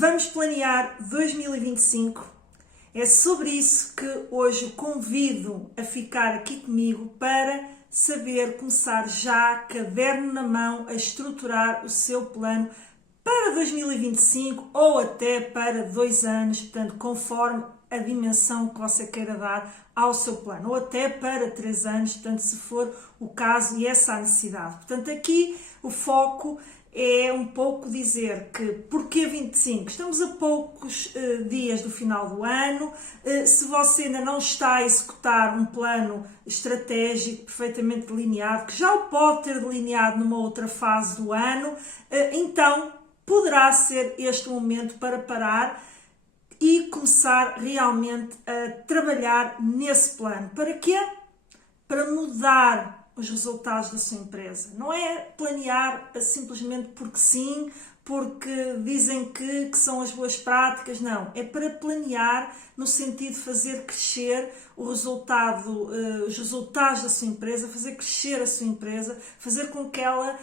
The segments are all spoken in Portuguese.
Vamos planear 2025. É sobre isso que hoje o convido a ficar aqui comigo para saber começar já, caderno na mão, a estruturar o seu plano para 2025 ou até para 2 anos, portanto, conforme a dimensão que você queira dar ao seu plano, ou até para 3 anos, portanto, se for o caso e essa a necessidade. Portanto, aqui o foco é um pouco dizer que porquê 25? Estamos a poucos dias do final do ano. Se você ainda não está a executar um plano estratégico perfeitamente delineado, que já o pode ter delineado numa outra fase do ano, então poderá ser este o momento para parar e começar realmente a trabalhar nesse plano. Para quê? Para mudar os resultados da sua empresa. Não é planear simplesmente porque sim, porque dizem que são as boas práticas, não. É para planear no sentido de fazer crescer o resultado, os resultados da sua empresa, fazer crescer a sua empresa, fazer com que ela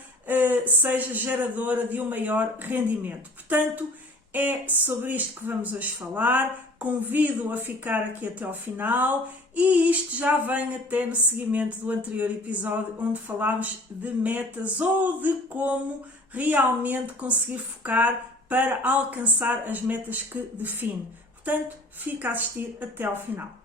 seja geradora de um maior rendimento. Portanto, é sobre isto que vamos hoje falar. Convido-o a ficar aqui até ao final e isto já vem até no seguimento do anterior episódio onde falámos de metas ou de como realmente conseguir focar para alcançar as metas que define. Portanto, fica a assistir até ao final.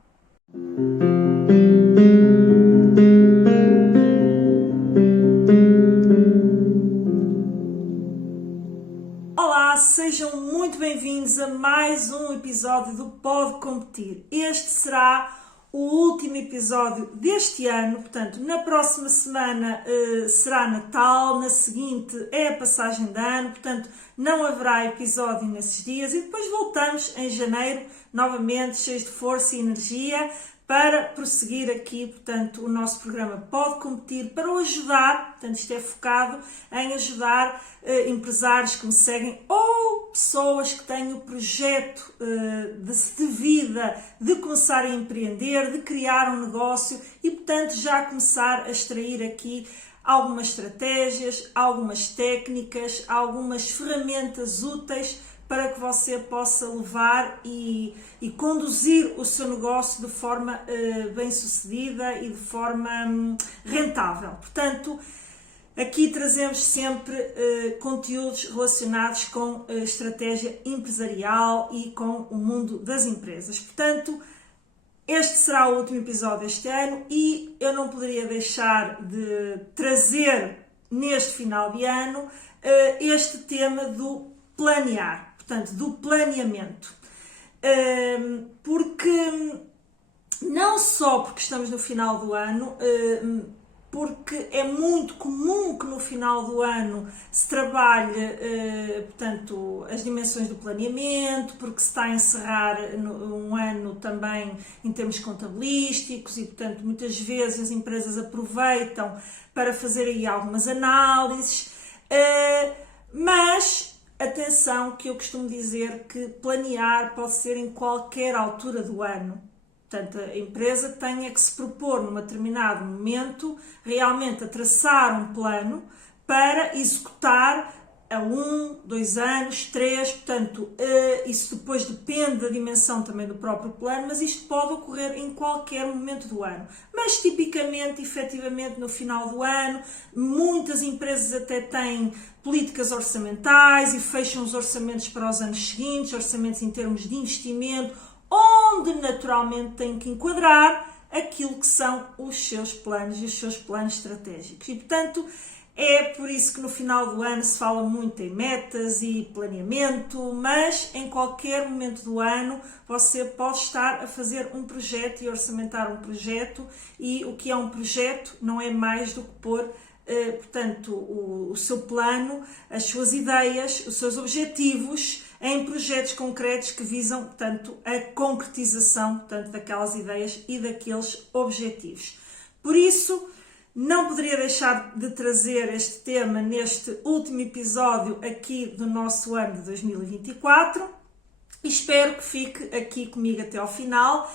Olá, sejam muito bem-vindos a mais um episódio do Pode Competir. Este será o último episódio deste ano, portanto, na próxima semana será Natal, na seguinte é a passagem de ano, portanto, não haverá episódio nesses dias e depois voltamos em janeiro, novamente, cheios de força e energia, para prosseguir aqui, portanto, o nosso programa Pode Competir, para o ajudar, portanto, isto é focado em ajudar empresários que me seguem ou pessoas que têm o projeto de vida de começar a empreender, de criar um negócio e, portanto, já começar a extrair aqui algumas estratégias, algumas técnicas, algumas ferramentas úteis para que você possa levar e conduzir o seu negócio de forma bem-sucedida e de forma rentável. Portanto, aqui trazemos sempre conteúdos relacionados com a estratégia empresarial e com o mundo das empresas. Portanto, este será o último episódio deste ano e eu não poderia deixar de trazer neste final de ano este tema do planear. Portanto, do planeamento, porque não só porque estamos no final do ano, porque é muito comum que no final do ano se trabalhe, portanto, as dimensões do planeamento, porque se está a encerrar um ano também em termos contabilísticos e, portanto, muitas vezes as empresas aproveitam para fazer aí algumas análises, mas atenção que eu costumo dizer que planear pode ser em qualquer altura do ano. Portanto, a empresa tem que se propor num determinado momento realmente a traçar um plano para executar a 1, 2 anos, 3, portanto, isso depois depende da dimensão também do próprio plano, mas isto pode ocorrer em qualquer momento do ano. Mas tipicamente, efetivamente, no final do ano, muitas empresas até têm políticas orçamentais e fecham os orçamentos para os anos seguintes, orçamentos em termos de investimento, onde naturalmente têm que enquadrar aquilo que são os seus planos e os seus planos estratégicos. E, portanto, é por isso que no final do ano se fala muito em metas e planeamento, mas em qualquer momento do ano você pode estar a fazer um projeto e orçamentar um projeto, e o que é um projeto não é mais do que pôr portanto, o seu plano, as suas ideias, os seus objetivos em projetos concretos que visam, portanto, a concretização, portanto, daquelas ideias e daqueles objetivos. Por isso, não poderia deixar de trazer este tema neste último episódio aqui do nosso ano de 2024 e espero que fique aqui comigo até ao final.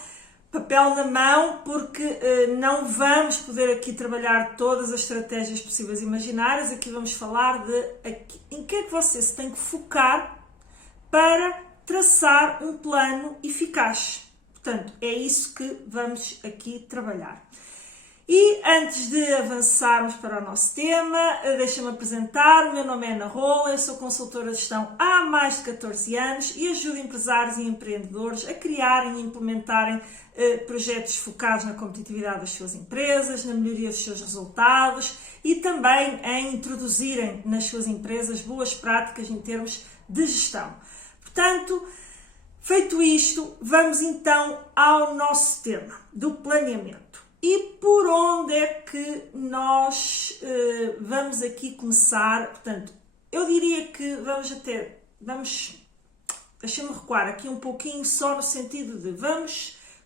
Papel na mão, porque não vamos poder aqui trabalhar todas as estratégias possíveis e imaginárias. Aqui vamos falar de em que é que você se tem que focar para traçar um plano eficaz. Portanto, é isso que vamos aqui trabalhar. E antes de avançarmos para o nosso tema, deixa-me apresentar. O meu nome é Ana Rola, eu sou consultora de gestão há mais de 14 anos e ajudo empresários e empreendedores a criarem e implementarem projetos focados na competitividade das suas empresas, na melhoria dos seus resultados e também em introduzirem nas suas empresas boas práticas em termos de gestão. Portanto, feito isto, vamos então ao nosso tema do planeamento. E por onde é que nós vamos aqui começar? Portanto, eu diria que deixa-me recuar aqui um pouquinho só no sentido de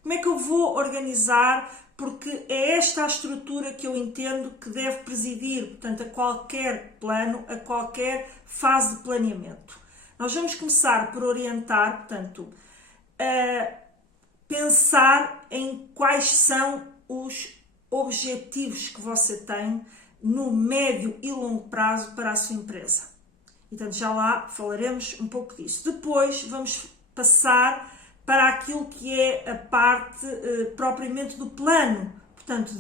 como é que eu vou organizar, porque é esta a estrutura que eu entendo que deve presidir, portanto, a qualquer plano, a qualquer fase de planeamento. Nós vamos começar por orientar, portanto, a pensar em quais são os objetivos que você tem no médio e longo prazo para a sua empresa. Então, já lá falaremos um pouco disso. Depois vamos passar para aquilo que é a parte propriamente do plano. Portanto,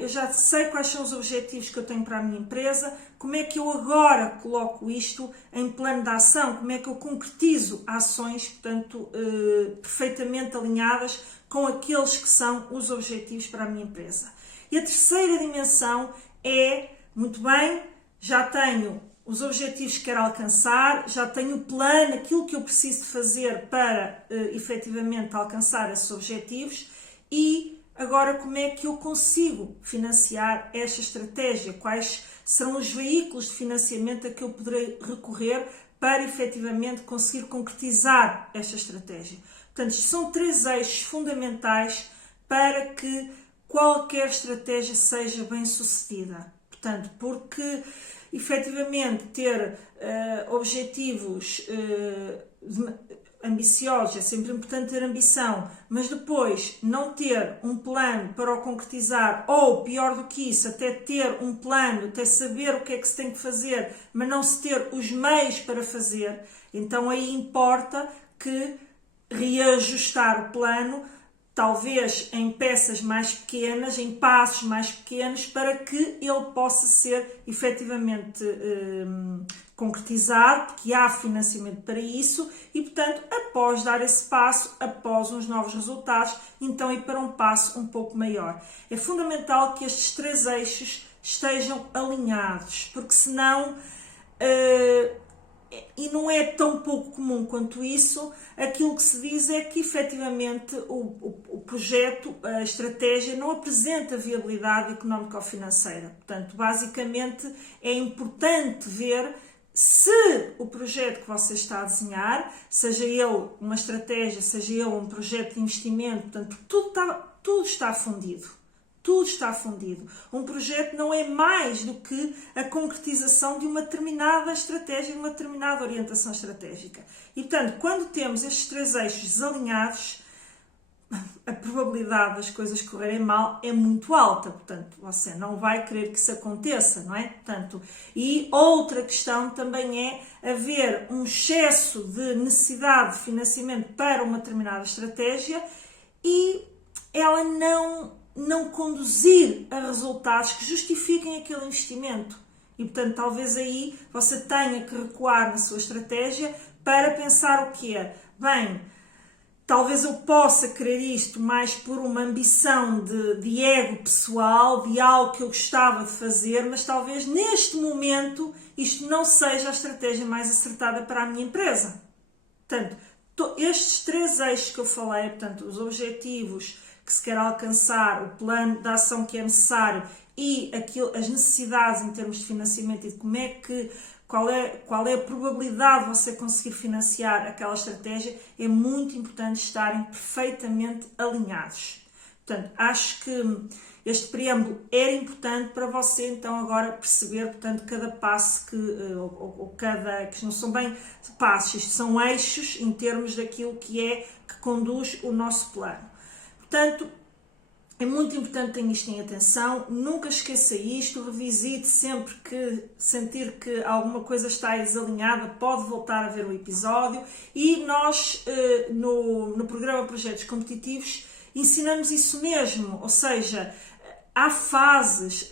eu já sei quais são os objetivos que eu tenho para a minha empresa, como é que eu agora coloco isto em plano de ação, como é que eu concretizo ações, portanto, perfeitamente alinhadas com aqueles que são os objetivos para a minha empresa. E a terceira dimensão é, muito bem, já tenho os objetivos que quero alcançar, já tenho o plano, aquilo que eu preciso de fazer para efetivamente alcançar esses objetivos e agora como é que eu consigo financiar esta estratégia, quais serão os veículos de financiamento a que eu poderei recorrer para efetivamente conseguir concretizar esta estratégia. Portanto, isto são 3 eixos fundamentais para que qualquer estratégia seja bem sucedida. Portanto, porque efetivamente ter objetivos ambiciosos, é sempre importante ter ambição, mas depois não ter um plano para o concretizar, ou pior do que isso, até ter um plano, até saber o que é que se tem que fazer, mas não se ter os meios para fazer, então aí importa que reajustar o plano, talvez em peças mais pequenas, em passos mais pequenos, para que ele possa ser efetivamente concretizado, porque há financiamento para isso e, portanto, após dar esse passo, após uns novos resultados, então ir para um passo um pouco maior. É fundamental que estes 3 eixos estejam alinhados, porque senão... e não é tão pouco comum quanto isso, aquilo que se diz é que efetivamente o projeto, a estratégia, não apresenta viabilidade económica ou financeira. Portanto, basicamente é importante ver se o projeto que você está a desenhar, seja ele uma estratégia, seja ele um projeto de investimento, portanto, tudo está fundido. Tudo está fundido. Um projeto não é mais do que a concretização de uma determinada estratégia, de uma determinada orientação estratégica. E, portanto, quando temos estes 3 eixos desalinhados, a probabilidade das coisas correrem mal é muito alta. Portanto, você não vai querer que isso aconteça, não é? Portanto, e outra questão também é haver um excesso de necessidade de financiamento para uma determinada estratégia e ela não conduzir a resultados que justifiquem aquele investimento. E, portanto, talvez aí você tenha que recuar na sua estratégia para pensar o quê? Bem, talvez eu possa querer isto mais por uma ambição de ego pessoal, de algo que eu gostava de fazer, mas talvez neste momento isto não seja a estratégia mais acertada para a minha empresa. Portanto, estes 3 eixos que eu falei, portanto, os objetivos que se quer alcançar, o plano de ação que é necessário e as necessidades em termos de financiamento e de qual é a probabilidade de você conseguir financiar aquela estratégia, é muito importante estarem perfeitamente alinhados. Portanto, acho que este preâmbulo era importante para você então agora perceber, portanto, cada passo que não são bem passos, isto são eixos em termos daquilo que conduz o nosso plano. Portanto, É muito importante ter isto em atenção, nunca esqueça isto, revisite sempre que sentir que alguma coisa está desalinhada, pode voltar a ver o episódio e nós no programa Projetos Competitivos ensinamos isso mesmo, ou seja, há fases,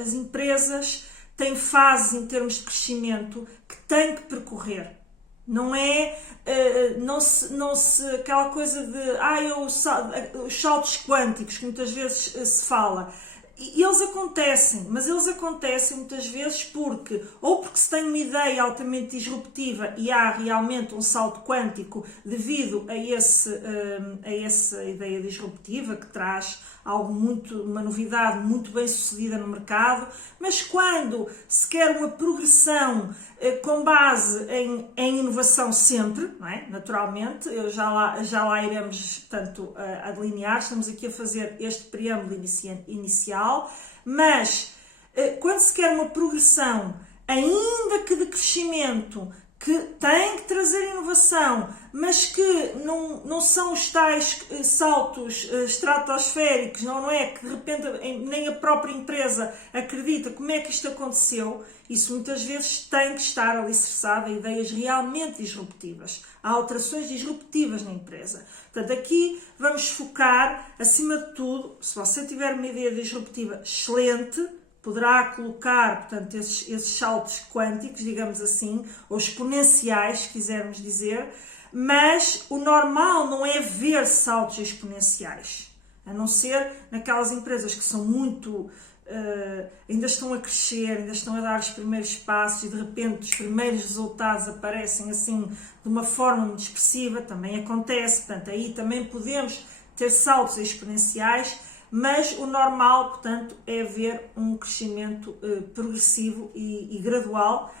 as empresas têm fases em termos de crescimento que têm que percorrer. Não é aquela coisa de os saltos quânticos que muitas vezes se fala. E eles acontecem, mas eles acontecem muitas vezes porque se tem uma ideia altamente disruptiva e há realmente um salto quântico devido a essa ideia disruptiva que traz uma novidade muito bem sucedida no mercado, mas quando se quer uma progressão com base em inovação sempre, não é? Naturalmente, já lá iremos, portanto, a delinear, estamos aqui a fazer este preâmbulo inicial, mas quando se quer uma progressão, ainda que de crescimento, que tem que trazer inovação, mas que não são os tais saltos estratosféricos, não é? Que de repente nem a própria empresa acredita como é que isto aconteceu. Isso muitas vezes tem que estar alicerçado em ideias realmente disruptivas. Há alterações disruptivas na empresa. Portanto, aqui vamos focar, acima de tudo, se você tiver uma ideia disruptiva excelente, poderá colocar, portanto, esses saltos quânticos, digamos assim, ou exponenciais, se quisermos dizer, mas o normal não é ver saltos exponenciais, a não ser naquelas empresas que são muito, ainda estão a crescer, ainda estão a dar os primeiros passos e de repente os primeiros resultados aparecem assim de uma forma muito expressiva, também acontece, portanto, aí também podemos ter saltos exponenciais, mas o normal, portanto, é ver um crescimento progressivo e gradual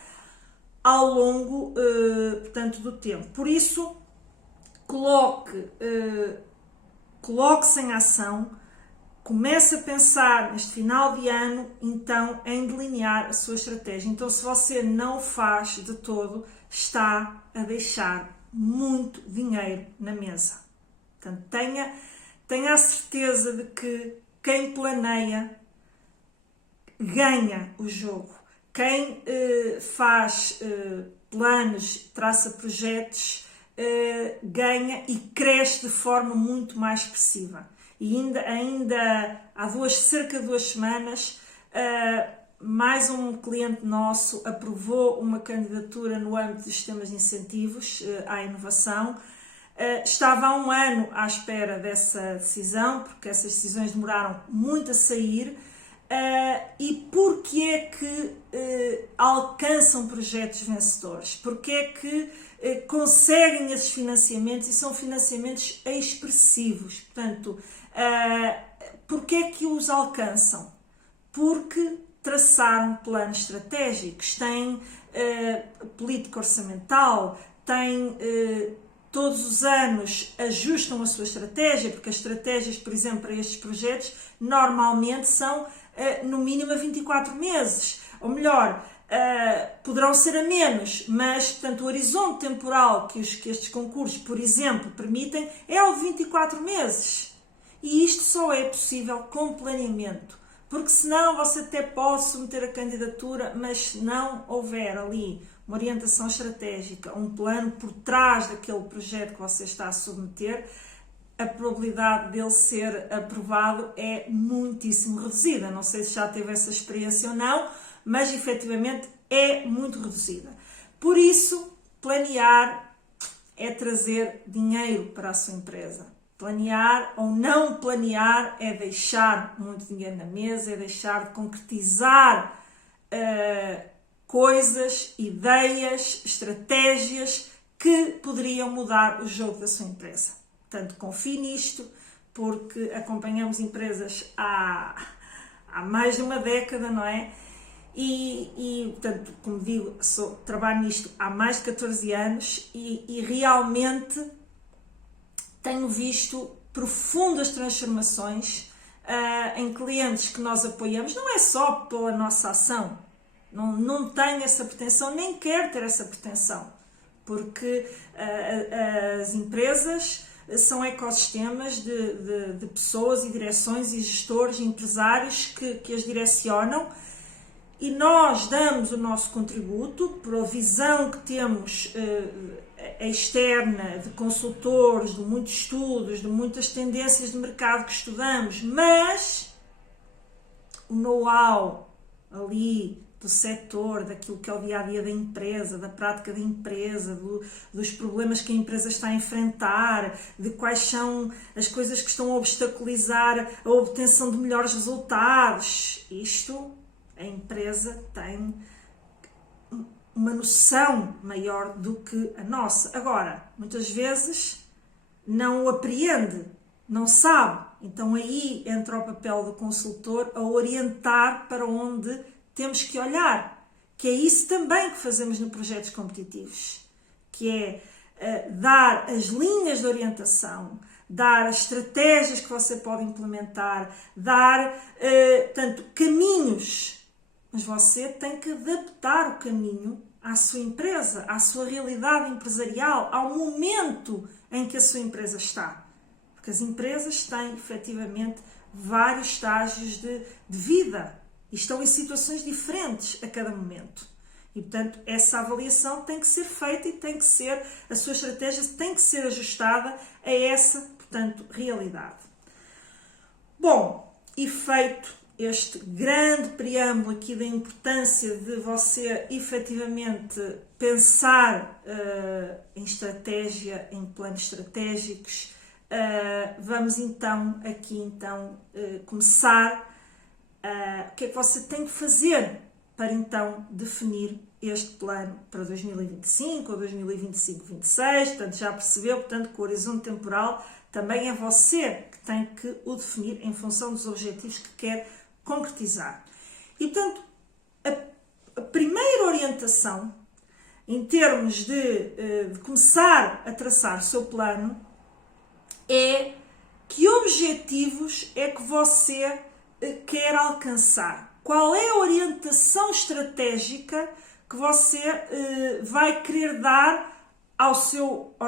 ao longo, portanto, do tempo. Por isso, coloque-se em ação, comece a pensar neste final de ano, então, em delinear a sua estratégia. Então, se você não o faz de todo, está a deixar muito dinheiro na mesa. Portanto, tenha a certeza de que quem planeia ganha o jogo. Quem faz planos, traça projetos, ganha e cresce de forma muito mais expressiva. E ainda há cerca de 2 semanas, mais um cliente nosso aprovou uma candidatura no âmbito dos sistemas de incentivos à inovação. Estava há 1 ano à espera dessa decisão, porque essas decisões demoraram muito a sair. E porquê é que alcançam projetos vencedores? Porquê é que conseguem esses financiamentos e são financiamentos expressivos? Portanto, porquê é que os alcançam? Porque traçaram planos estratégicos, têm política orçamental, têm... todos os anos ajustam a sua estratégia, porque as estratégias, por exemplo, para estes projetos, normalmente são no mínimo a 24 meses. Ou melhor, poderão ser a menos, mas, portanto, o horizonte temporal que estes concursos, por exemplo, permitem é o de 24 meses. E isto só é possível com planeamento, porque senão você até pode submeter a candidatura, mas se não houver ali uma orientação estratégica, um plano por trás daquele projeto que você está a submeter, a probabilidade dele ser aprovado é muitíssimo reduzida. Não sei se já teve essa experiência ou não, mas efetivamente é muito reduzida. Por isso, planear é trazer dinheiro para a sua empresa. Planear ou não planear é deixar muito dinheiro na mesa, é deixar de concretizar coisas, ideias, estratégias que poderiam mudar o jogo da sua empresa. Portanto, confie nisto, porque acompanhamos empresas há mais de uma década, não é? E portanto, como digo, trabalho nisto há mais de 14 anos e realmente tenho visto profundas transformações em clientes que nós apoiamos, não é só pela nossa ação, não tenho essa pretensão, nem quero ter essa pretensão, porque as empresas são ecossistemas de pessoas e direções e gestores e empresários que as direcionam, e nós damos o nosso contributo por a visão que temos externa, de consultores, de muitos estudos, de muitas tendências de mercado que estudamos, mas o know-how ali do setor, daquilo que é o dia-a-dia da empresa, da prática da empresa, dos problemas que a empresa está a enfrentar, de quais são as coisas que estão a obstaculizar a obtenção de melhores resultados. Isto, a empresa tem uma noção maior do que a nossa. Agora, muitas vezes não o apreende, não sabe. Então aí entra o papel do consultor a orientar para onde temos que olhar, que é isso também que fazemos no Projetos Competitivos, que é dar as linhas de orientação, dar as estratégias que você pode implementar, dar, tanto caminhos, mas você tem que adaptar o caminho à sua empresa, à sua realidade empresarial, ao momento em que a sua empresa está. Porque as empresas têm, efetivamente, vários estágios de vida e estão em situações diferentes a cada momento. E, portanto, essa avaliação tem que ser feita e tem que ser, a sua estratégia tem que ser ajustada a essa, portanto, realidade. Bom, e feito este grande preâmbulo aqui da importância de você efetivamente pensar em estratégia, em planos estratégicos, vamos então aqui começar o que é que você tem que fazer para então definir este plano para 2025 ou 2025-26, portanto já percebeu, portanto, que o horizonte temporal também é você que tem que o definir em função dos objetivos que quer concretizar. E, portanto, a primeira orientação, em termos de começar a traçar o seu plano, é que objetivos é que você quer alcançar. Qual é a orientação estratégica que você vai querer dar ao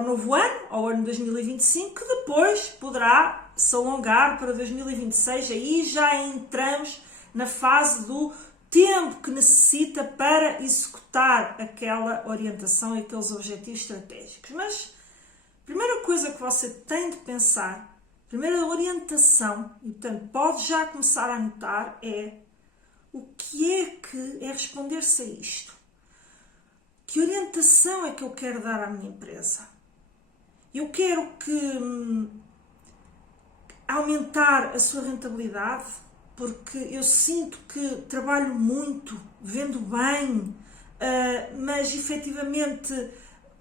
novo ano, ao ano 2025, que depois poderá se alongar para 2026, aí já entramos na fase do tempo que necessita para executar aquela orientação e aqueles objetivos estratégicos. Mas a primeira coisa que você tem de pensar, a primeira orientação, e portanto pode já começar a anotar, é o que é responder-se a isto. Que orientação é que eu quero dar à minha empresa? Eu quero aumentar a sua rentabilidade, porque eu sinto que trabalho muito, vendo bem, mas efetivamente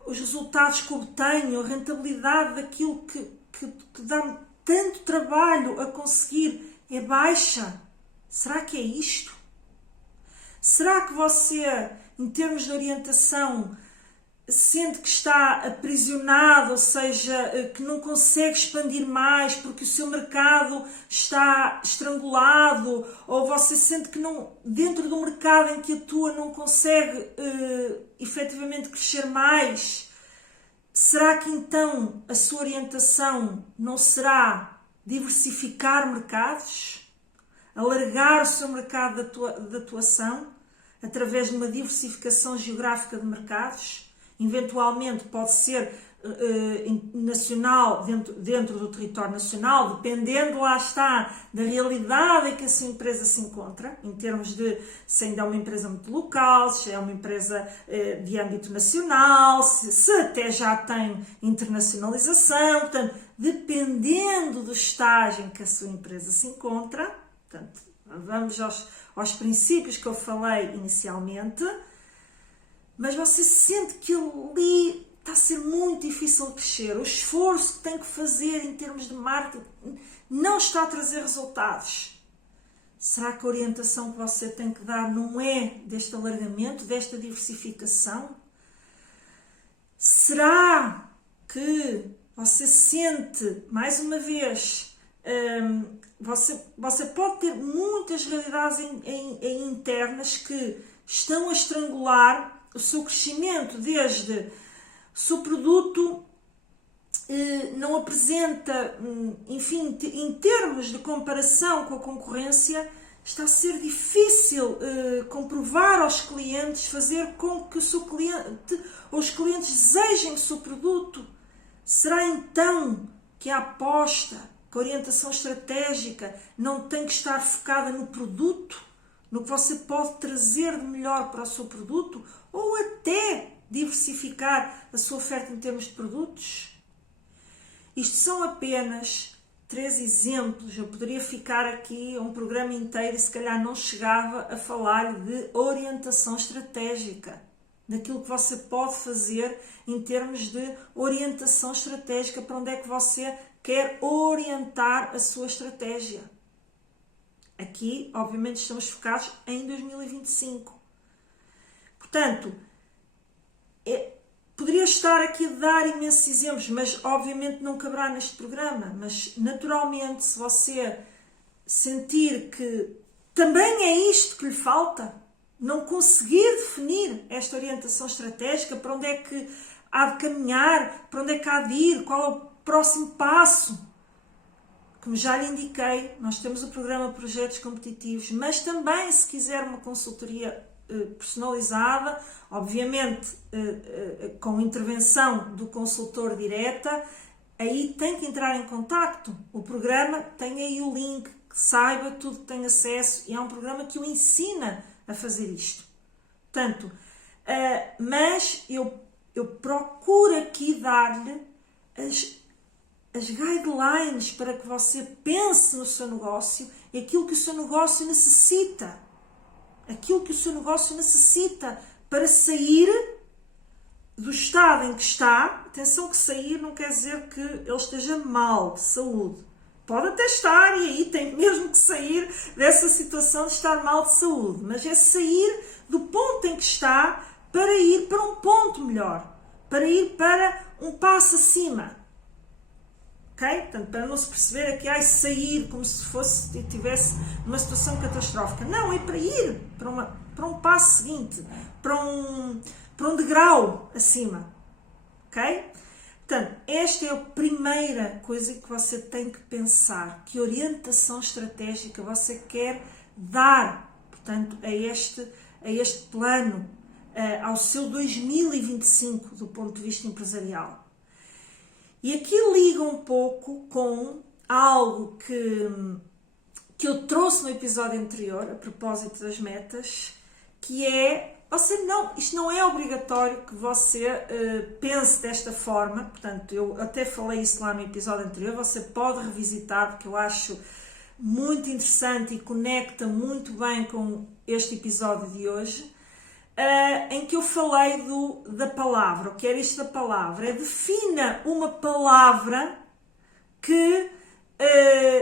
os resultados que obtenho, a rentabilidade daquilo que dá-me tanto trabalho a conseguir é baixa. Será que é isto? Será que você, em termos de orientação, sente que está aprisionado, ou seja, que não consegue expandir mais porque o seu mercado está estrangulado, ou você sente que não, dentro do mercado em que atua não consegue efetivamente crescer mais? Será que então a sua orientação não será diversificar mercados? Alargar o seu mercado de atuação através de uma diversificação geográfica de mercados? Eventualmente pode ser nacional, dentro do território nacional, dependendo, lá está, da realidade em que a sua empresa se encontra, em termos de se ainda é uma empresa muito local, se é uma empresa de âmbito nacional, se até já tem internacionalização, portanto, dependendo do estágio em que a sua empresa se encontra, portanto, vamos aos princípios que eu falei inicialmente, mas você sente que ali está a ser muito difícil crescer, o esforço que tem que fazer em termos de marketing não está a trazer resultados. Será que a orientação que você tem que dar não é deste alargamento, desta diversificação? Será que você sente, mais uma vez, você pode ter muitas realidades internas que estão a estrangular o seu crescimento, desde o seu produto não apresenta, enfim, em termos de comparação com a concorrência, está a ser difícil comprovar aos clientes, fazer com que os clientes desejem o seu produto. Será então que a aposta, que a orientação estratégica não tem que estar focada no produto, no que você pode trazer de melhor para o seu produto, ou até diversificar a sua oferta em termos de produtos? Isto são apenas 3 exemplos. Eu poderia ficar aqui um programa inteiro e se calhar não chegava a falar de orientação estratégica, daquilo que você pode fazer em termos de orientação estratégica, para onde é que você quer orientar a sua estratégia. Aqui, obviamente, estamos focados em 2025. Portanto, poderia estar aqui a dar imensos exemplos, mas obviamente não caberá neste programa. Mas naturalmente, se você sentir que também é isto que lhe falta, não conseguir definir esta orientação estratégica, para onde é que há de caminhar, para onde é que há de ir, qual é o próximo passo, como já lhe indiquei, nós temos o programa Projetos Competitivos, mas também, se quiser uma consultoria personalizada, obviamente com intervenção do consultor direta, aí tem que entrar em contacto. O programa tem aí o link, que saiba tudo, que tem acesso, e é um programa que o ensina a fazer isto. Portanto, mas eu procuro aqui dar-lhe as guidelines para que você pense no seu negócio e aquilo que o seu negócio necessita. Aquilo que o seu negócio necessita para sair do estado em que está. Atenção, que sair não quer dizer que ele esteja mal de saúde. Pode até estar, e aí tem mesmo que sair dessa situação de estar mal de saúde. Mas é sair do ponto em que está para ir para um ponto melhor. Para ir para um passo acima. Okay? Portanto, para não se perceber aqui, sair como se estivesse numa situação catastrófica. Não, é para ir para um passo seguinte, para um degrau acima. Ok? Portanto, esta é a primeira coisa que você tem que pensar. Que orientação estratégica você quer dar, portanto, a este plano, ao seu 2025, do ponto de vista empresarial. E aqui liga um pouco com algo que eu trouxe no episódio anterior, a propósito das metas, que é, isto não é obrigatório que você pense desta forma. Portanto, eu até falei isso lá no episódio anterior, você pode revisitar, porque eu acho muito interessante e conecta muito bem com este episódio de hoje. Em que eu falei da palavra. O que era isto da palavra? Defina uma palavra que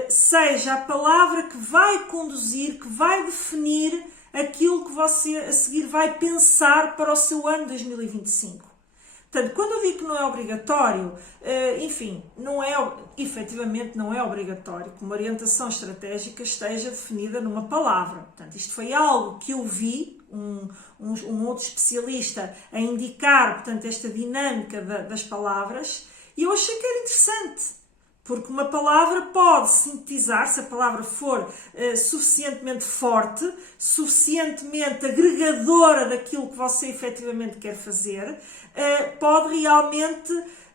seja a palavra que vai conduzir, que vai definir aquilo que você a seguir vai pensar para o seu ano 2025. Portanto, quando eu digo que não é obrigatório, efetivamente não é obrigatório que uma orientação estratégica esteja definida numa palavra. Portanto, isto foi algo que eu vi um outro especialista a indicar, portanto, esta dinâmica das palavras, e eu achei que era interessante, porque uma palavra pode sintetizar, se a palavra for suficientemente forte, suficientemente agregadora daquilo que você efetivamente quer fazer, pode realmente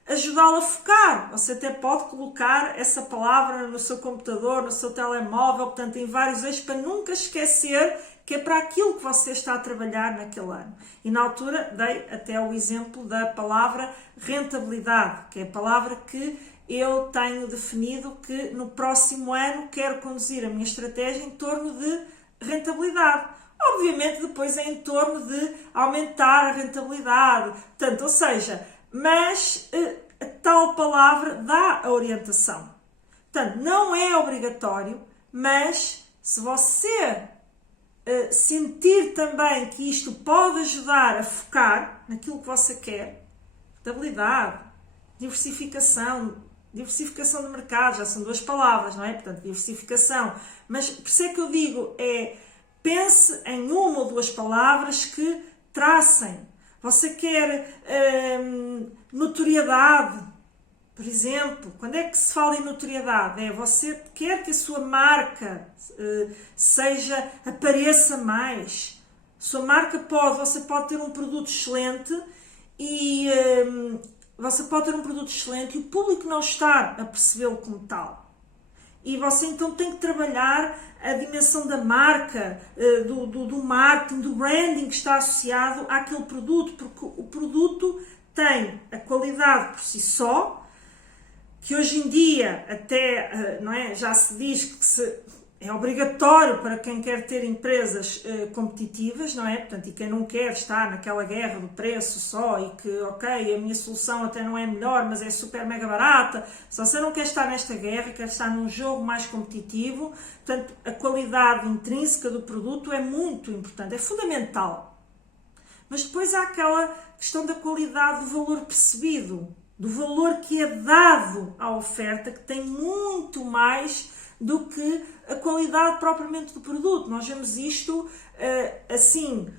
ajudá-lo a focar. Você até pode colocar essa palavra no seu computador, no seu telemóvel, portanto, em vários eixos, para nunca esquecer que é para aquilo que você está a trabalhar naquele ano. E na altura dei até o exemplo da palavra rentabilidade, que é a palavra que eu tenho definido que no próximo ano quero conduzir a minha estratégia em torno de rentabilidade. Obviamente depois é em torno de aumentar a rentabilidade, portanto, ou seja, mas a tal palavra dá a orientação. Portanto, não é obrigatório, mas se você sentir também que isto pode ajudar a focar naquilo que você quer, rentabilidade, diversificação de mercado, já são 2 palavras, não é? Portanto, diversificação. Mas por isso é que eu digo, pense em 1 ou 2 palavras que tracem. Você quer notoriedade, Por exemplo, quando é que se fala em notoriedade? Você quer que a sua marca apareça mais. A sua marca você pode ter um produto excelente e o público não estar a percebê-lo como tal. E você então tem que trabalhar a dimensão da marca, do marketing, do branding que está associado àquele produto, porque o produto tem a qualidade por si só, que hoje em dia até não é, já se diz que é obrigatório para quem quer ter empresas competitivas, não é? Portanto, e quem não quer estar naquela guerra do preço só e que, ok, a minha solução até não é melhor, mas é super mega barata. Se você não quer estar nesta guerra, quer estar num jogo mais competitivo, portanto, a qualidade intrínseca do produto é muito importante, é fundamental. Mas depois há aquela questão da qualidade do valor percebido, do valor que é dado à oferta, que tem muito mais do que a qualidade propriamente do produto. Nós vemos isto assim,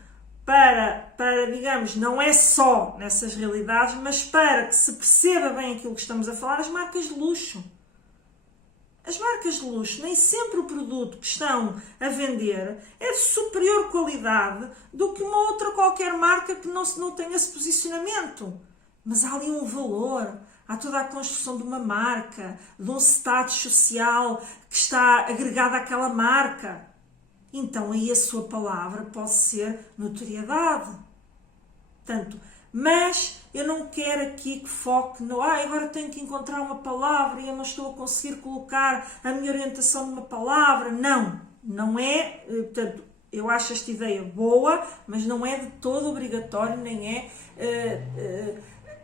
digamos, não é só nessas realidades, mas para que se perceba bem aquilo que estamos a falar, as marcas de luxo. As marcas de luxo, nem sempre o produto que estão a vender é de superior qualidade do que uma outra qualquer marca que não tenha esse posicionamento. Mas há ali um valor, há toda a construção de uma marca, de um status social que está agregado àquela marca. Então aí a sua palavra pode ser notoriedade. Portanto, mas eu não quero aqui que foque no agora tenho que encontrar uma palavra e eu não estou a conseguir colocar a minha orientação numa palavra. Não é, portanto, eu acho esta ideia boa, mas não é de todo obrigatório, nem é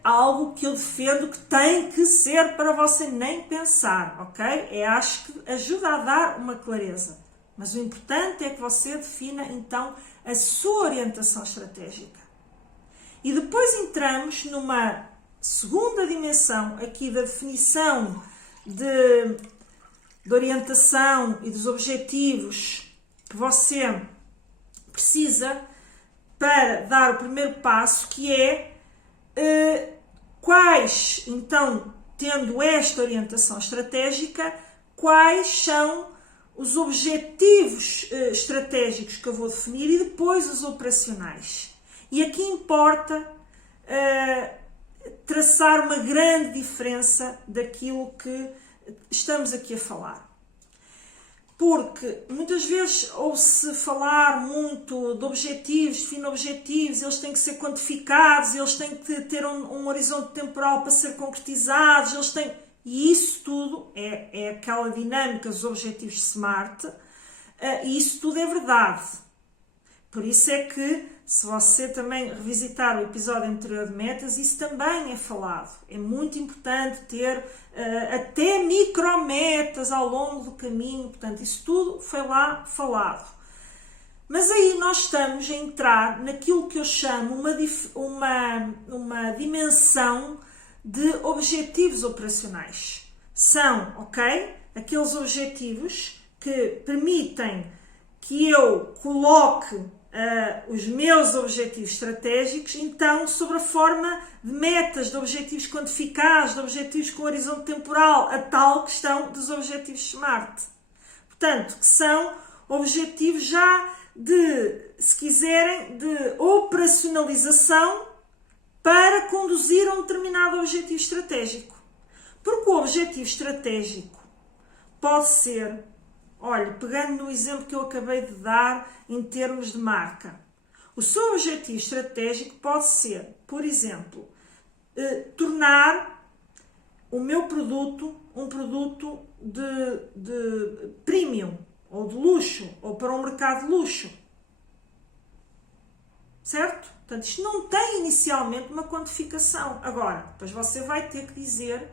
algo que eu defendo que tem que ser para você nem pensar, ok? Acho que ajuda a dar uma clareza. Mas o importante é que você defina, então, a sua orientação estratégica. E depois entramos numa segunda dimensão aqui da definição de orientação e dos objetivos que você precisa para dar o primeiro passo, que é quais, então, tendo esta orientação estratégica, quais são os objetivos estratégicos que eu vou definir e depois os operacionais. E aqui importa traçar uma grande diferença daquilo que estamos aqui a falar. Porque muitas vezes ouve-se falar muito de objetivos, define objetivos, eles têm que ser quantificados, eles têm que ter um horizonte temporal para ser concretizados, e isso tudo é aquela dinâmica dos objetivos SMART, e isso tudo é verdade. Por isso é que, se você também revisitar o episódio anterior de metas, isso também é falado. É muito importante ter até micrometas ao longo do caminho, portanto, isso tudo foi lá falado. Mas aí nós estamos a entrar naquilo que eu chamo uma dimensão de objetivos operacionais. São, ok, aqueles objetivos que permitem que eu coloque os meus objetivos estratégicos, então, sobre a forma de metas, de objetivos quantificados, de objetivos com horizonte temporal, a tal questão dos objetivos SMART. Portanto, que são objetivos já se quiserem, de operacionalização para conduzir a um determinado objetivo estratégico. Porque o objetivo estratégico pode ser, olha, pegando no exemplo que eu acabei de dar em termos de marca, o seu objetivo estratégico pode ser, por exemplo, tornar o meu produto um produto de premium, ou de luxo, ou para um mercado de luxo. Certo? Portanto, isto não tem inicialmente uma quantificação. Agora, depois você vai ter que dizer,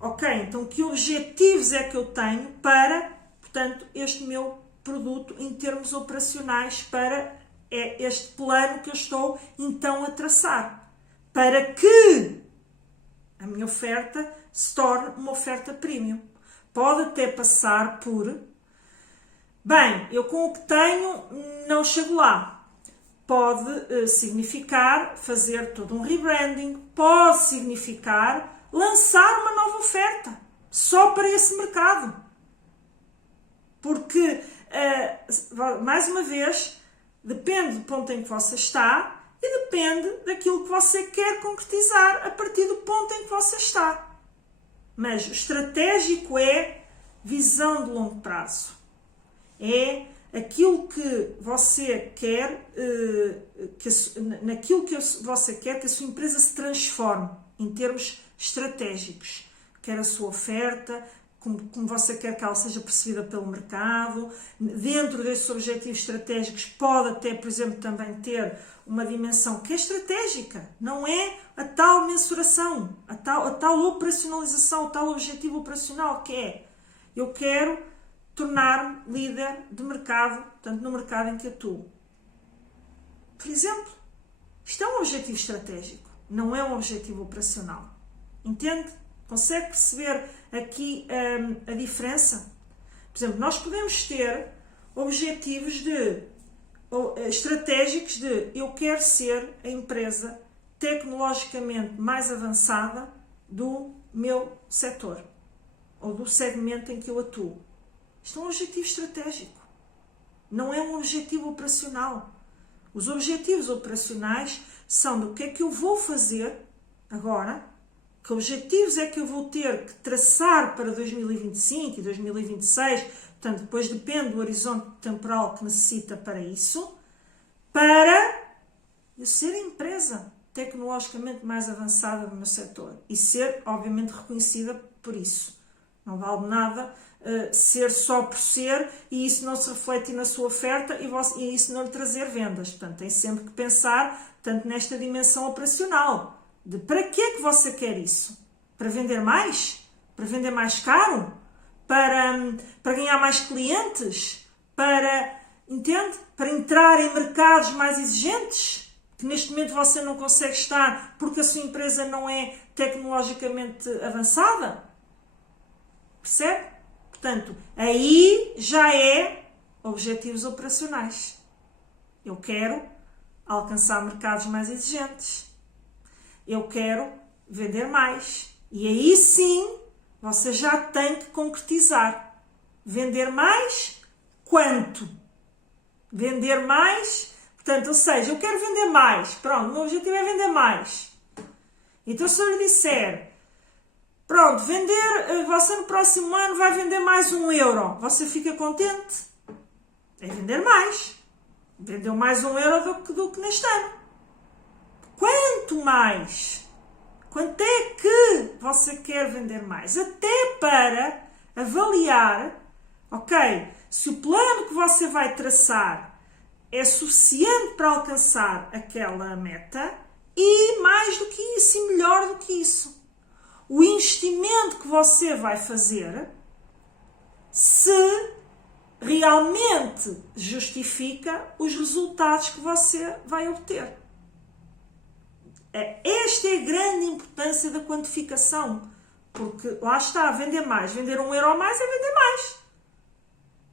ok, então que objetivos é que eu tenho para, portanto, este meu produto em termos operacionais, para este plano que eu estou então a traçar, para que a minha oferta se torne uma oferta premium. Pode até passar por, bem, eu com o que tenho não chego lá. Pode significar fazer todo um rebranding, pode significar lançar uma nova oferta só para esse mercado. Porque, mais uma vez, depende do ponto em que você está e depende daquilo que você quer concretizar a partir do ponto em que você está. Mas o estratégico é visão de longo prazo. É aquilo que você quer, naquilo que você quer que a sua empresa se transforme em termos estratégicos. Quer a sua oferta, como você quer que ela seja percebida pelo mercado. Dentro desses objetivos estratégicos pode até, por exemplo, também ter uma dimensão que é estratégica, não é a tal mensuração, a tal operacionalização, o tal objetivo operacional que é: eu quero tornar-me líder de mercado, portanto, no mercado em que atuo. Por exemplo, isto é um objetivo estratégico, não é um objetivo operacional. Entende? Consegue perceber aqui a diferença? Por exemplo, nós podemos ter objetivos estratégicos de: eu quero ser a empresa tecnologicamente mais avançada do meu setor ou do segmento em que eu atuo. Isto é um objetivo estratégico, não é um objetivo operacional. Os objetivos operacionais são do que é que eu vou fazer agora, que objetivos é que eu vou ter que traçar para 2025 e 2026, portanto, depois depende do horizonte temporal que necessita para isso, para eu ser a empresa tecnologicamente mais avançada do meu setor e ser, obviamente, reconhecida por isso. Não vale nada ser só por ser e isso não se reflete na sua oferta e isso não lhe trazer vendas. Portanto, tem sempre que pensar tanto nesta dimensão operacional. De para que é que você quer isso? Para vender mais? Para vender mais caro? Para ganhar mais clientes? Entende? Para entrar em mercados mais exigentes? Que neste momento você não consegue estar porque a sua empresa não é tecnologicamente avançada? Percebe? Portanto, aí já é objetivos operacionais. Eu quero alcançar mercados mais exigentes. Eu quero vender mais. E aí sim, você já tem que concretizar. Vender mais? Quanto? Vender mais? Portanto, ou seja, eu quero vender mais. Pronto, o meu objetivo é vender mais. Então, se eu lhe disser: pronto, você no próximo ano vai vender mais €1. Você fica contente? É vender mais. Vendeu mais €1 do que neste ano. Quanto mais? Quanto é que você quer vender mais? Até para avaliar, ok, se o plano que você vai traçar é suficiente para alcançar aquela meta e mais do que isso, e melhor do que isso. O investimento que você vai fazer, se realmente justifica os resultados que você vai obter. Esta é a grande importância da quantificação, porque lá está, vender mais, vender €1 a mais é vender mais.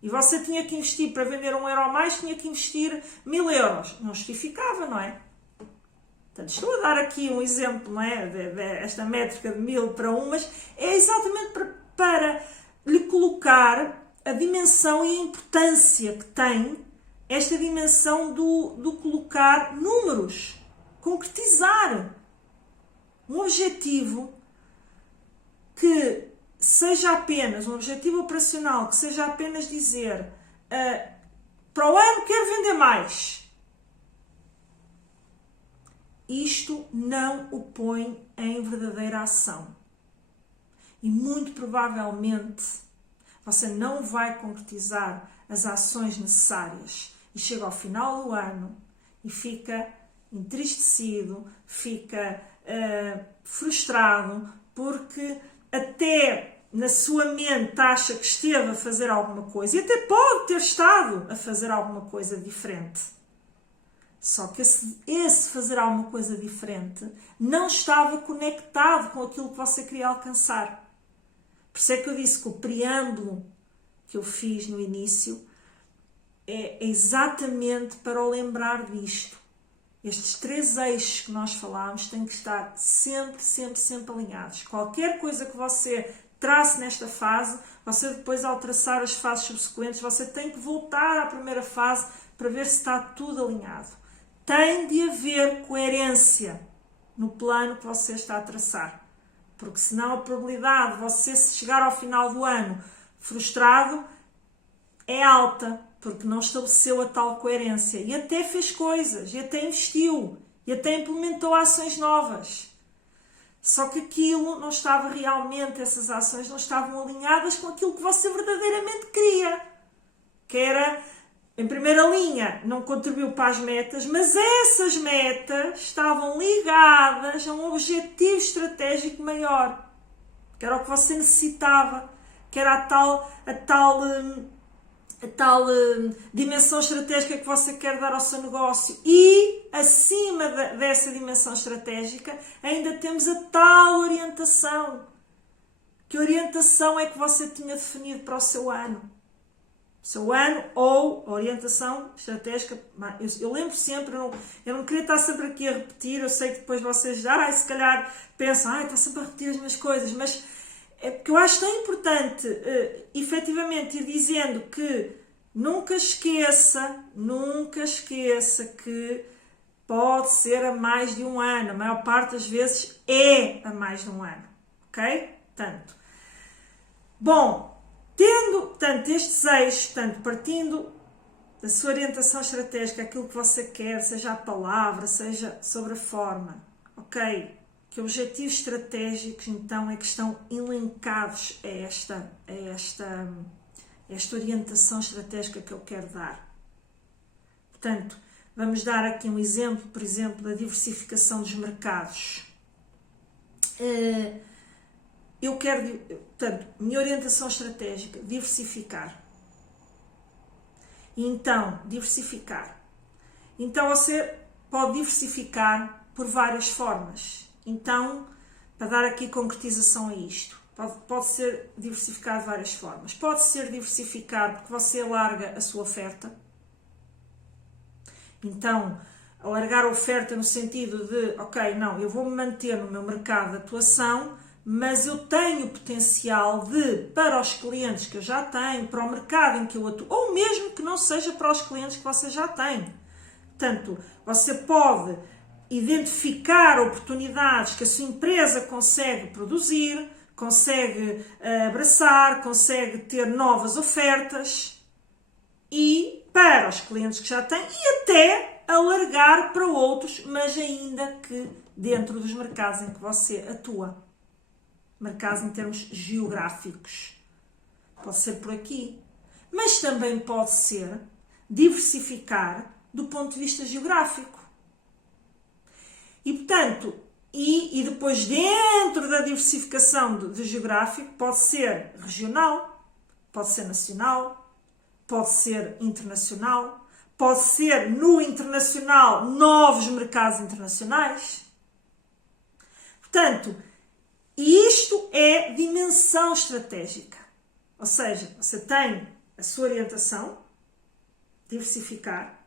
E você tinha que investir, para vender €1 a mais, tinha que investir €1000. Não justificava, não é? Portanto, estou a dar aqui um exemplo, não é? Esta métrica de 1000 para 1, mas é exatamente para lhe colocar a dimensão e a importância que tem esta dimensão do colocar números, concretizar um objetivo que seja apenas um objetivo operacional, que seja apenas dizer para o ano quero vender mais. Isto não o põe em verdadeira ação. E muito provavelmente você não vai concretizar as ações necessárias e chega ao final do ano e fica entristecido, fica frustrado, porque até na sua mente acha que esteve a fazer alguma coisa e até pode ter estado a fazer alguma coisa diferente. Só que esse fazer alguma coisa diferente não estava conectado com aquilo que você queria alcançar. Por isso é que eu disse que o preâmbulo que eu fiz no início é exatamente para o lembrar disto. Estes 3 eixos que nós falámos têm que estar sempre, sempre, sempre alinhados. Qualquer coisa que você trace nesta fase, você depois ao traçar as fases subsequentes, você tem que voltar à primeira fase para ver se está tudo alinhado. Tem de haver coerência no plano que você está a traçar. Porque senão a probabilidade de você chegar ao final do ano frustrado é alta, porque não estabeleceu a tal coerência. E até fez coisas, e até investiu, e até implementou ações novas. Só que aquilo não estava realmente, essas ações não estavam alinhadas com aquilo que você verdadeiramente queria. Que era, em primeira linha, não contribuiu para as metas, mas essas metas estavam ligadas a um objetivo estratégico maior. Que era o que você necessitava, que era a tal dimensão estratégica que você quer dar ao seu negócio. E, acima dessa dimensão estratégica, ainda temos a tal orientação. Que orientação é que você tinha definido para o seu ano? O seu ano ou a orientação estratégica. Eu lembro sempre, eu não queria estar sempre aqui a repetir, eu sei que depois vocês se calhar pensam, está sempre a repetir as mesmas coisas, mas é porque eu acho tão importante, efetivamente, ir dizendo que nunca esqueça que pode ser a mais de um ano. A maior parte das vezes é a mais de um ano. Ok? Portanto, bom, tendo estes eixos, partindo da sua orientação estratégica, aquilo que você quer, seja a palavra, seja sobre a forma, ok? Que objetivos estratégicos, então, é que estão elencados a esta orientação estratégica que eu quero dar. Portanto, vamos dar aqui um exemplo, por exemplo, da diversificação dos mercados. Eu quero, portanto, minha orientação estratégica, diversificar. Então, diversificar. Então, você pode diversificar por várias formas. Então, para dar aqui concretização a isto, pode ser diversificado de várias formas. Pode ser diversificado porque você alarga a sua oferta. Então, alargar a oferta no sentido de, ok, não, eu vou me manter no meu mercado de atuação, mas eu tenho potencial para os clientes que eu já tenho, para o mercado em que eu atuo, ou mesmo que não seja para os clientes que você já tem. Portanto, você pode identificar oportunidades que a sua empresa consegue produzir, consegue abraçar, consegue ter novas ofertas e para os clientes que já têm e até alargar para outros, mas ainda que dentro dos mercados em que você atua. Mercados em termos geográficos. Pode ser por aqui. Mas também pode ser diversificar do ponto de vista geográfico. E, portanto, e depois dentro da diversificação do geográfico pode ser regional, pode ser nacional, pode ser internacional, pode ser no internacional novos mercados internacionais. Portanto, isto é dimensão estratégica. Ou seja, você tem a sua orientação, diversificar,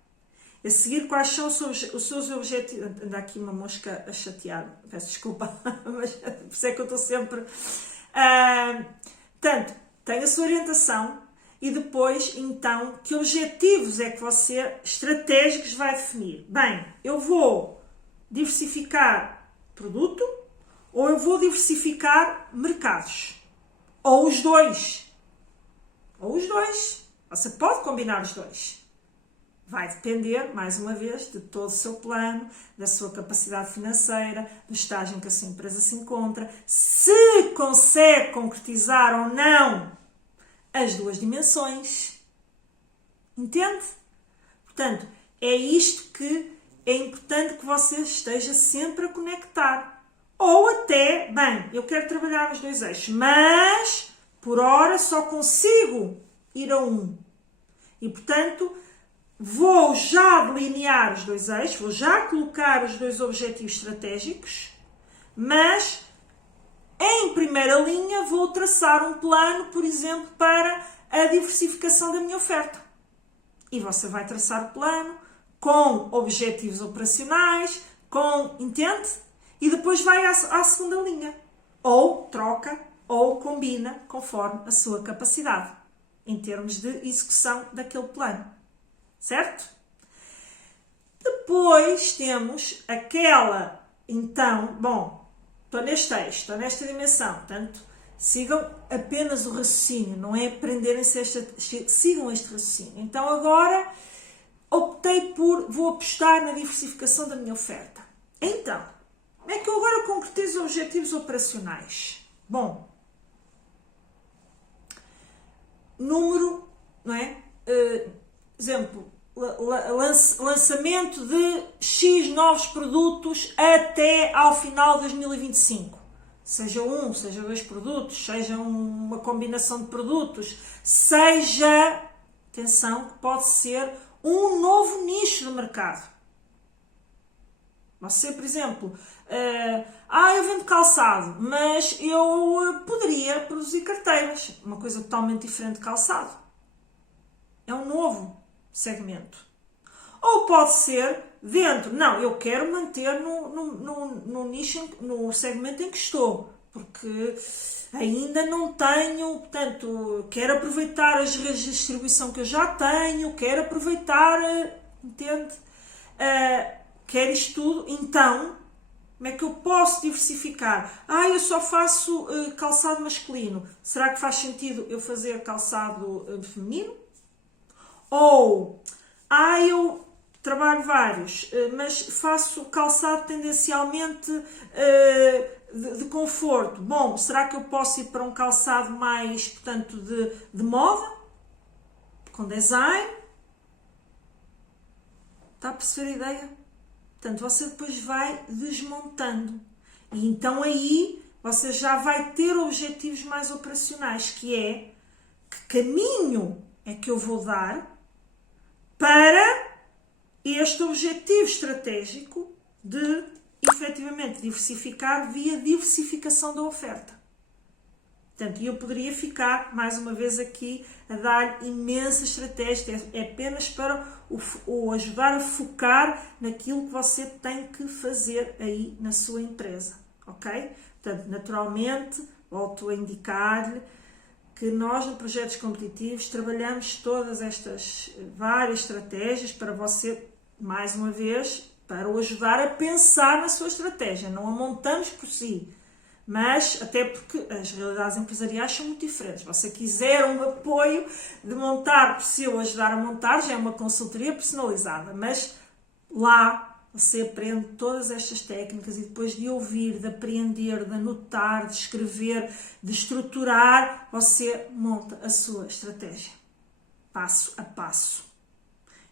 a seguir quais são os seus objetivos. Anda aqui uma mosca a chatear, peço desculpa, mas por isso é que eu estou sempre... Portanto, tem a sua orientação e depois, então, que objetivos é que você, estratégicos, vai definir? Bem, eu vou diversificar produto ou eu vou diversificar mercados. Ou os dois. Ou os dois. Você pode combinar os dois. Vai depender, mais uma vez, de todo o seu plano, da sua capacidade financeira, do estágio em que a sua empresa se encontra, se consegue concretizar ou não as duas dimensões. Entende? Portanto, é isto que é importante que você esteja sempre a conectar. Ou até, bem, eu quero trabalhar nos dois eixos, mas por hora só consigo ir a um. E, portanto, vou já delinear os dois eixos, vou já colocar os dois objetivos estratégicos, mas em primeira linha vou traçar um plano, por exemplo, para a diversificação da minha oferta. E você vai traçar o plano com objetivos operacionais, entende? E depois vai à segunda linha. Ou troca, ou combina, conforme a sua capacidade, em termos de execução daquele plano. Certo? Depois temos aquela, então, bom, estou neste eixo, estou nesta dimensão, portanto, sigam apenas o raciocínio, não é prenderem-se sigam este raciocínio. Então agora vou apostar na diversificação da minha oferta. Então, como é que eu agora concretizo objetivos operacionais? Bom, número, não é? Exemplo, lançamento de X novos produtos até ao final de 2025. Seja seja dois produtos, seja uma combinação de produtos, seja, atenção, que pode ser um novo nicho de mercado. Você, por exemplo, eu vendo calçado, mas eu poderia produzir carteiras, uma coisa totalmente diferente de calçado. É um novo segmento. Ou pode ser dentro, não, eu quero manter no nicho, no segmento em que estou, porque ainda não tenho, portanto, quero aproveitar as redes de distribuição que eu já tenho, quero aproveitar, entende? Quero isto tudo, então, como é que eu posso diversificar? Eu só faço calçado masculino. Será que faz sentido eu fazer calçado feminino? Ou, eu trabalho vários, mas faço calçado tendencialmente de conforto. Bom, será que eu posso ir para um calçado mais, portanto, de moda? Com design? Está a perceber a ideia? Portanto, você depois vai desmontando. E então aí você já vai ter objetivos mais operacionais, que é que caminho é que eu vou dar para este objetivo estratégico de, efetivamente, diversificar via diversificação da oferta. Portanto, eu poderia ficar, mais uma vez aqui, a dar imensa estratégia. É apenas para o ajudar a focar naquilo que você tem que fazer aí na sua empresa. Ok? Portanto, naturalmente, volto a indicar-lhe que nós, no Projetos Competitivos, trabalhamos todas estas várias estratégias para você, mais uma vez, para o ajudar a pensar na sua estratégia. Não a montamos por si, mas até porque as realidades empresariais são muito diferentes. Se você quiser um apoio de montar por si ou ajudar a montar, já é uma consultoria personalizada, mas lá você aprende todas estas técnicas e depois de ouvir, de apreender, de anotar, de escrever, de estruturar, você monta a sua estratégia, passo a passo.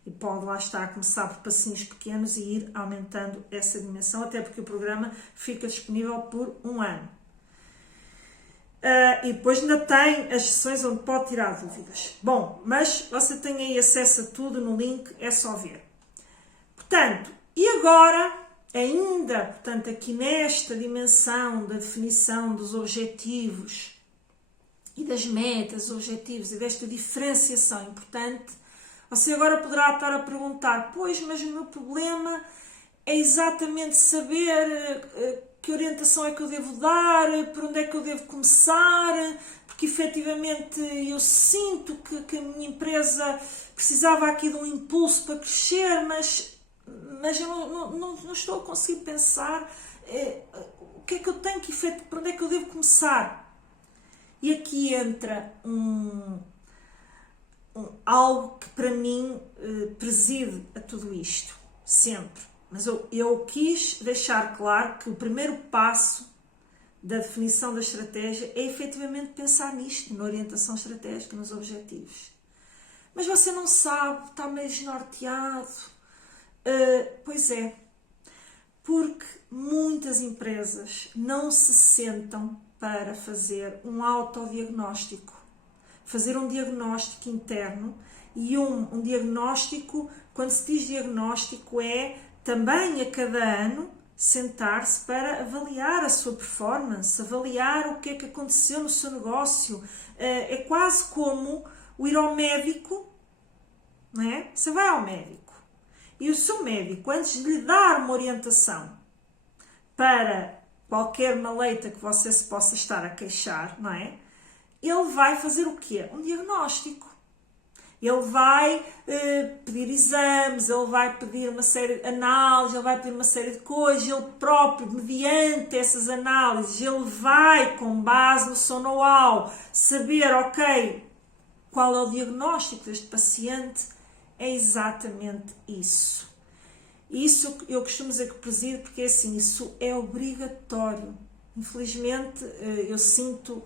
E pode lá estar, começar por passinhos pequenos e ir aumentando essa dimensão, até porque o programa fica disponível por 1 ano. E depois ainda tem as sessões onde pode tirar dúvidas. Bom, mas você tem aí acesso a tudo no link, é só ver. Portanto, e agora, ainda, portanto, aqui nesta dimensão da definição dos objetivos e das metas, objetivos e desta diferenciação importante, você agora poderá estar a perguntar, pois, mas o meu problema é exatamente saber que orientação é que eu devo dar, por onde é que eu devo começar, porque efetivamente eu sinto que a minha empresa precisava aqui de um impulso para crescer, mas eu não estou a conseguir pensar o que é que eu tenho que efetuar, por onde é que eu devo começar. E aqui entra algo que para mim preside a tudo isto, sempre. Mas eu quis deixar claro que o primeiro passo da definição da estratégia é efetivamente pensar nisto, na orientação estratégica, nos objetivos. Mas você não sabe, está meio desnorteado. Pois é, porque muitas empresas não se sentam para fazer um autodiagnóstico, fazer um diagnóstico interno e um diagnóstico, quando se diz diagnóstico, é também a cada ano sentar-se para avaliar a sua performance, avaliar o que é que aconteceu no seu negócio. É quase como o ir ao médico, não é? Você vai ao médico E o seu médico, antes de lhe dar uma orientação para qualquer maleita que você se possa estar a queixar, não é? Ele vai fazer o quê? Um diagnóstico. Ele vai pedir exames, ele vai pedir uma série de análises, ele vai pedir uma série de coisas, ele próprio, mediante essas análises, ele vai, com base no seu know-how, saber, ok, qual é o diagnóstico deste paciente. É exatamente isso. Isso eu costumo dizer que presido, porque assim, isso é obrigatório. Infelizmente, eu sinto,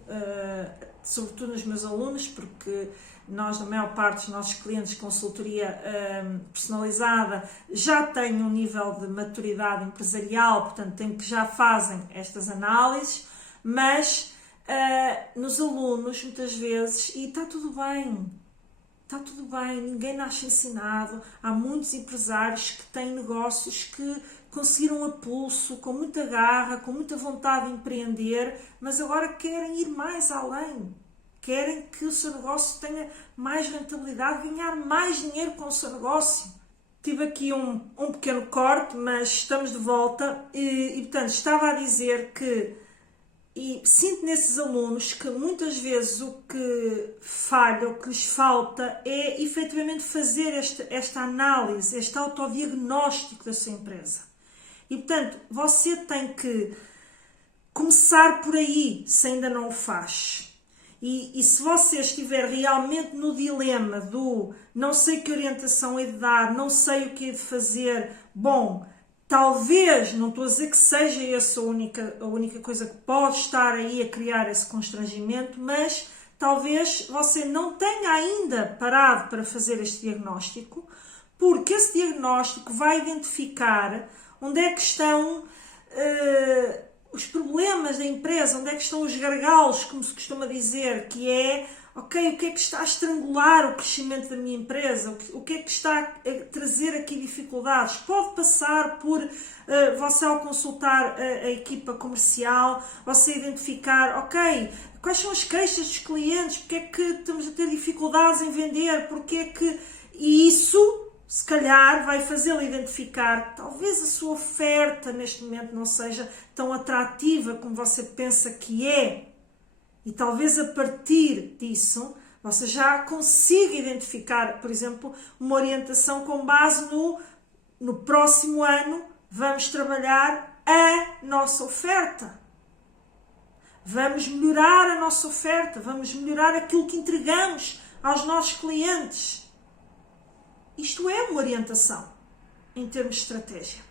sobretudo nos meus alunos, porque nós, na maior parte dos nossos clientes de consultoria personalizada, já têm um nível de maturidade empresarial, portanto, que já fazem estas análises, mas nos alunos, muitas vezes, e está tudo bem. Está tudo bem, ninguém nasce ensinado. Há muitos empresários que têm negócios que conseguiram a pulso, com muita garra, com muita vontade de empreender, mas agora querem ir mais além. Querem que o seu negócio tenha mais rentabilidade, ganhar mais dinheiro com o seu negócio. Tive aqui um pequeno corte, mas estamos de volta e, portanto, estava a dizer que e sinto nesses alunos que muitas vezes o que falha, o que lhes falta é efetivamente fazer esta análise, este autodiagnóstico da sua empresa. E portanto, você tem que começar por aí, se ainda não o faz. E se você estiver realmente no dilema do não sei que orientação é de dar, não sei o que é de fazer, bom, talvez, não estou a dizer que seja essa a única coisa que pode estar aí a criar esse constrangimento, mas talvez você não tenha ainda parado para fazer este diagnóstico, porque esse diagnóstico vai identificar onde é que estão os problemas da empresa, onde é que estão os gargalos, como se costuma dizer, que é, ok, o que é que está a estrangular o crescimento da minha empresa, o que é que está a trazer aqui dificuldades. Pode passar por você, ao consultar a equipa comercial, você identificar, ok, quais são as queixas dos clientes, porque é que estamos a ter dificuldades em vender, porque é que... E isso, se calhar, vai fazê-lo identificar que talvez a sua oferta neste momento não seja tão atrativa como você pensa que é. E talvez a partir disso você já consiga identificar, por exemplo, uma orientação com base no próximo ano vamos trabalhar a nossa oferta. Vamos melhorar a nossa oferta, vamos melhorar aquilo que entregamos aos nossos clientes. Isto é uma orientação em termos de estratégia.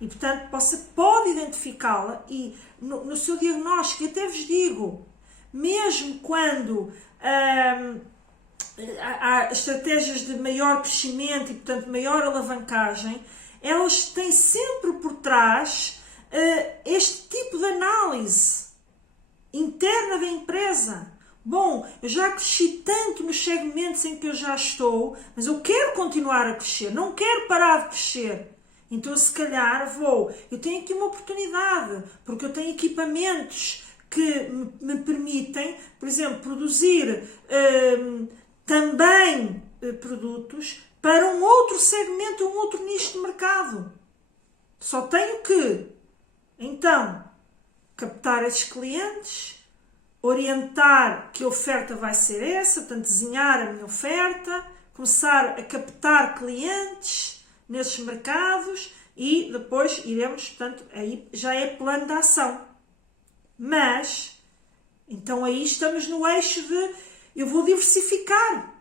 E, portanto, você pode identificá-la e no seu diagnóstico, até vos digo, mesmo quando há estratégias de maior crescimento e, portanto, maior alavancagem, elas têm sempre por trás este tipo de análise interna da empresa. Bom, eu já cresci tanto nos segmentos em que eu já estou, mas eu quero continuar a crescer, não quero parar de crescer. Então, se calhar, eu tenho aqui uma oportunidade, porque eu tenho equipamentos que me permitem, por exemplo, produzir também produtos para um outro segmento, um outro nicho de mercado. Só tenho que, então, captar esses clientes, orientar que oferta vai ser essa, portanto, desenhar a minha oferta, começar a captar clientes nesses mercados e depois iremos, portanto, aí já é plano de ação. Mas, então aí estamos no eixo de eu vou diversificar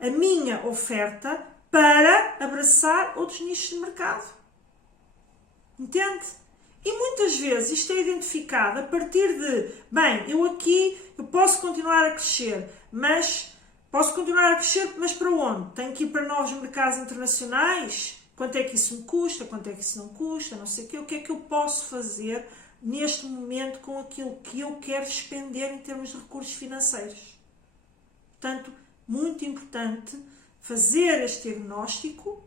a minha oferta para abraçar outros nichos de mercado. Entende? E muitas vezes isto é identificado a partir de, bem, eu posso continuar a crescer, mas para onde? Tenho que ir para novos mercados internacionais? Quanto é que isso me custa? Quanto é que isso não custa? Não sei o quê. O que é que eu posso fazer neste momento com aquilo que eu quero despender em termos de recursos financeiros? Portanto, muito importante fazer este diagnóstico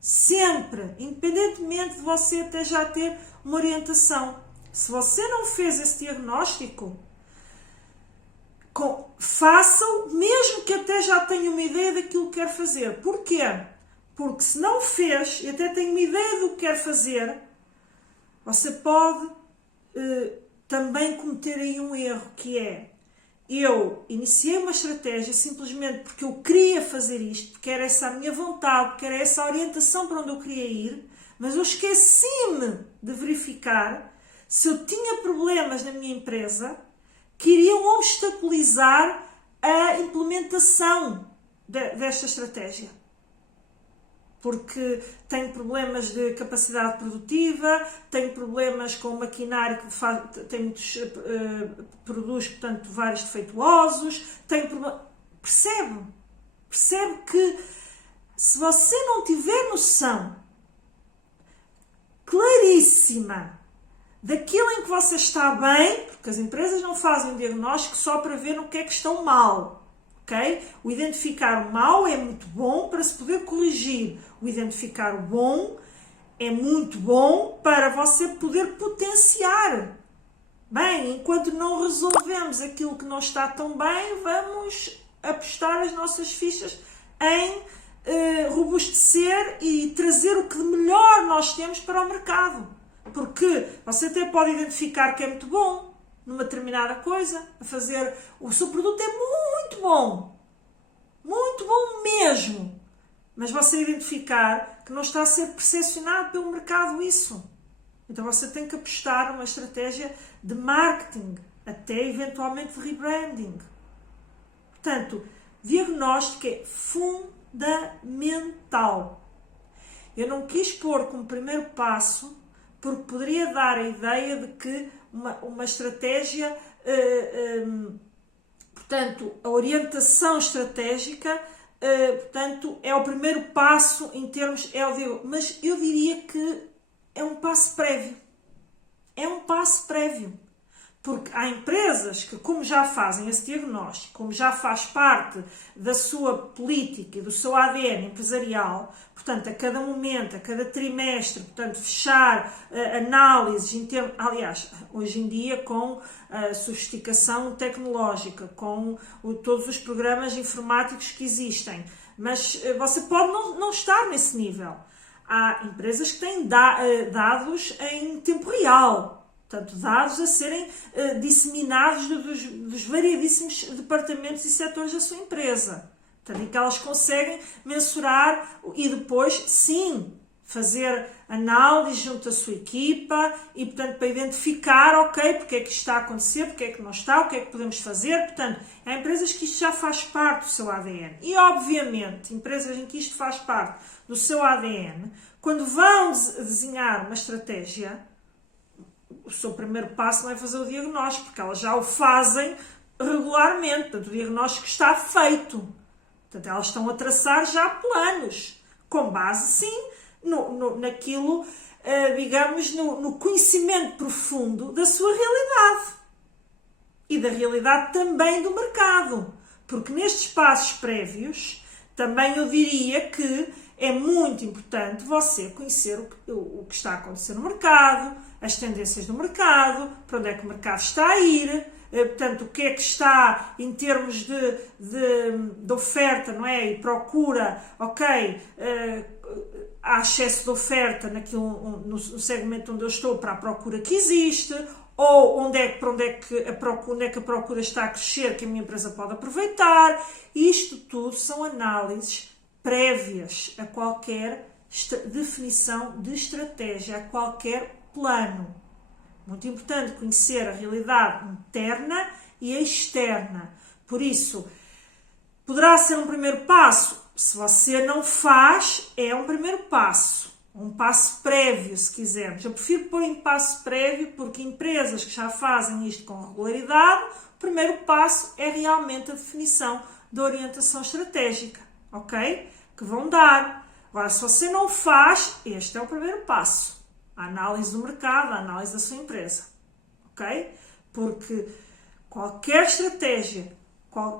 sempre, independentemente de você até já ter uma orientação. Se você não fez esse diagnóstico, faça-o, mesmo que até já tenha uma ideia daquilo que quer fazer. Porquê? Porque se não fez, e até tem uma ideia do que quer fazer, você pode também cometer aí um erro, que é: eu iniciei uma estratégia simplesmente porque eu queria fazer isto, porque era essa a minha vontade, porque era essa a orientação para onde eu queria ir, mas eu esqueci-me de verificar se eu tinha problemas na minha empresa que iriam obstaculizar a implementação desta estratégia. Porque tenho problemas de capacidade produtiva, tenho problemas com o maquinário que produz, portanto, vários defeituosos, Percebe que se você não tiver noção claríssima daquilo em que você está bem, porque as empresas não fazem um diagnóstico só para ver no que é que estão mal. Okay? O identificar o mal é muito bom para se poder corrigir. O identificar o bom é muito bom para você poder potenciar. Bem, enquanto não resolvemos aquilo que não está tão bem, vamos apostar as nossas fichas em robustecer e trazer o que de melhor nós temos para o mercado. Porque você até pode identificar que é muito bom numa determinada coisa, o seu produto é muito bom mesmo, mas você identificar que não está a ser percepcionado pelo mercado isso. Então você tem que apostar numa estratégia de marketing, até eventualmente de rebranding. Portanto, diagnóstico é fundamental. Eu não quis pôr como primeiro passo, porque poderia dar a ideia de que uma estratégia, portanto, a orientação estratégica, portanto, é o primeiro passo em termos, mas eu diria que é um passo prévio. É um passo prévio. Porque há empresas que, como já fazem esse diagnóstico, como já faz parte da sua política e do seu ADN empresarial, portanto, a cada momento, a cada trimestre, portanto, fechar análises em termos... Aliás, hoje em dia, com a sofisticação tecnológica, com todos os programas informáticos que existem, mas você pode não estar nesse nível. Há empresas que têm dados em tempo real, portanto, dados a serem disseminados dos variedíssimos departamentos e setores da sua empresa. Portanto, em que elas conseguem mensurar e depois, sim, fazer análise junto à sua equipa e, portanto, para identificar, ok, porque é que isto está a acontecer, porque é que não está, o que é que podemos fazer. Portanto, há empresas que isto já faz parte do seu ADN. E, obviamente, empresas em que isto faz parte do seu ADN, quando vão desenhar uma estratégia, o seu primeiro passo não é fazer o diagnóstico, porque elas já o fazem regularmente. Portanto, o diagnóstico está feito. Portanto, elas estão a traçar já planos, com base, sim, naquilo, digamos, no conhecimento profundo da sua realidade. E da realidade também do mercado. Porque nestes passos prévios, também eu diria que é muito importante você conhecer o que está a acontecer no mercado, as tendências do mercado, para onde é que o mercado está a ir, portanto, o que é que está em termos de oferta, não é? E procura, ok, há excesso de oferta no segmento onde eu estou para a procura que existe, ou onde é que a procura está a crescer que a minha empresa pode aproveitar. Isto tudo são análises prévias a qualquer definição de estratégia, a qualquer plano. Muito importante conhecer a realidade interna e externa. Por isso, poderá ser um primeiro passo. Se você não faz, é um primeiro passo. Um passo prévio, se quisermos. Eu prefiro pôr em passo prévio porque empresas que já fazem isto com regularidade, o primeiro passo é realmente a definição da orientação estratégica. Ok? Que vão dar. Agora, se você não faz, este é o primeiro passo. A análise do mercado, a análise da sua empresa. Ok? Porque qualquer estratégia,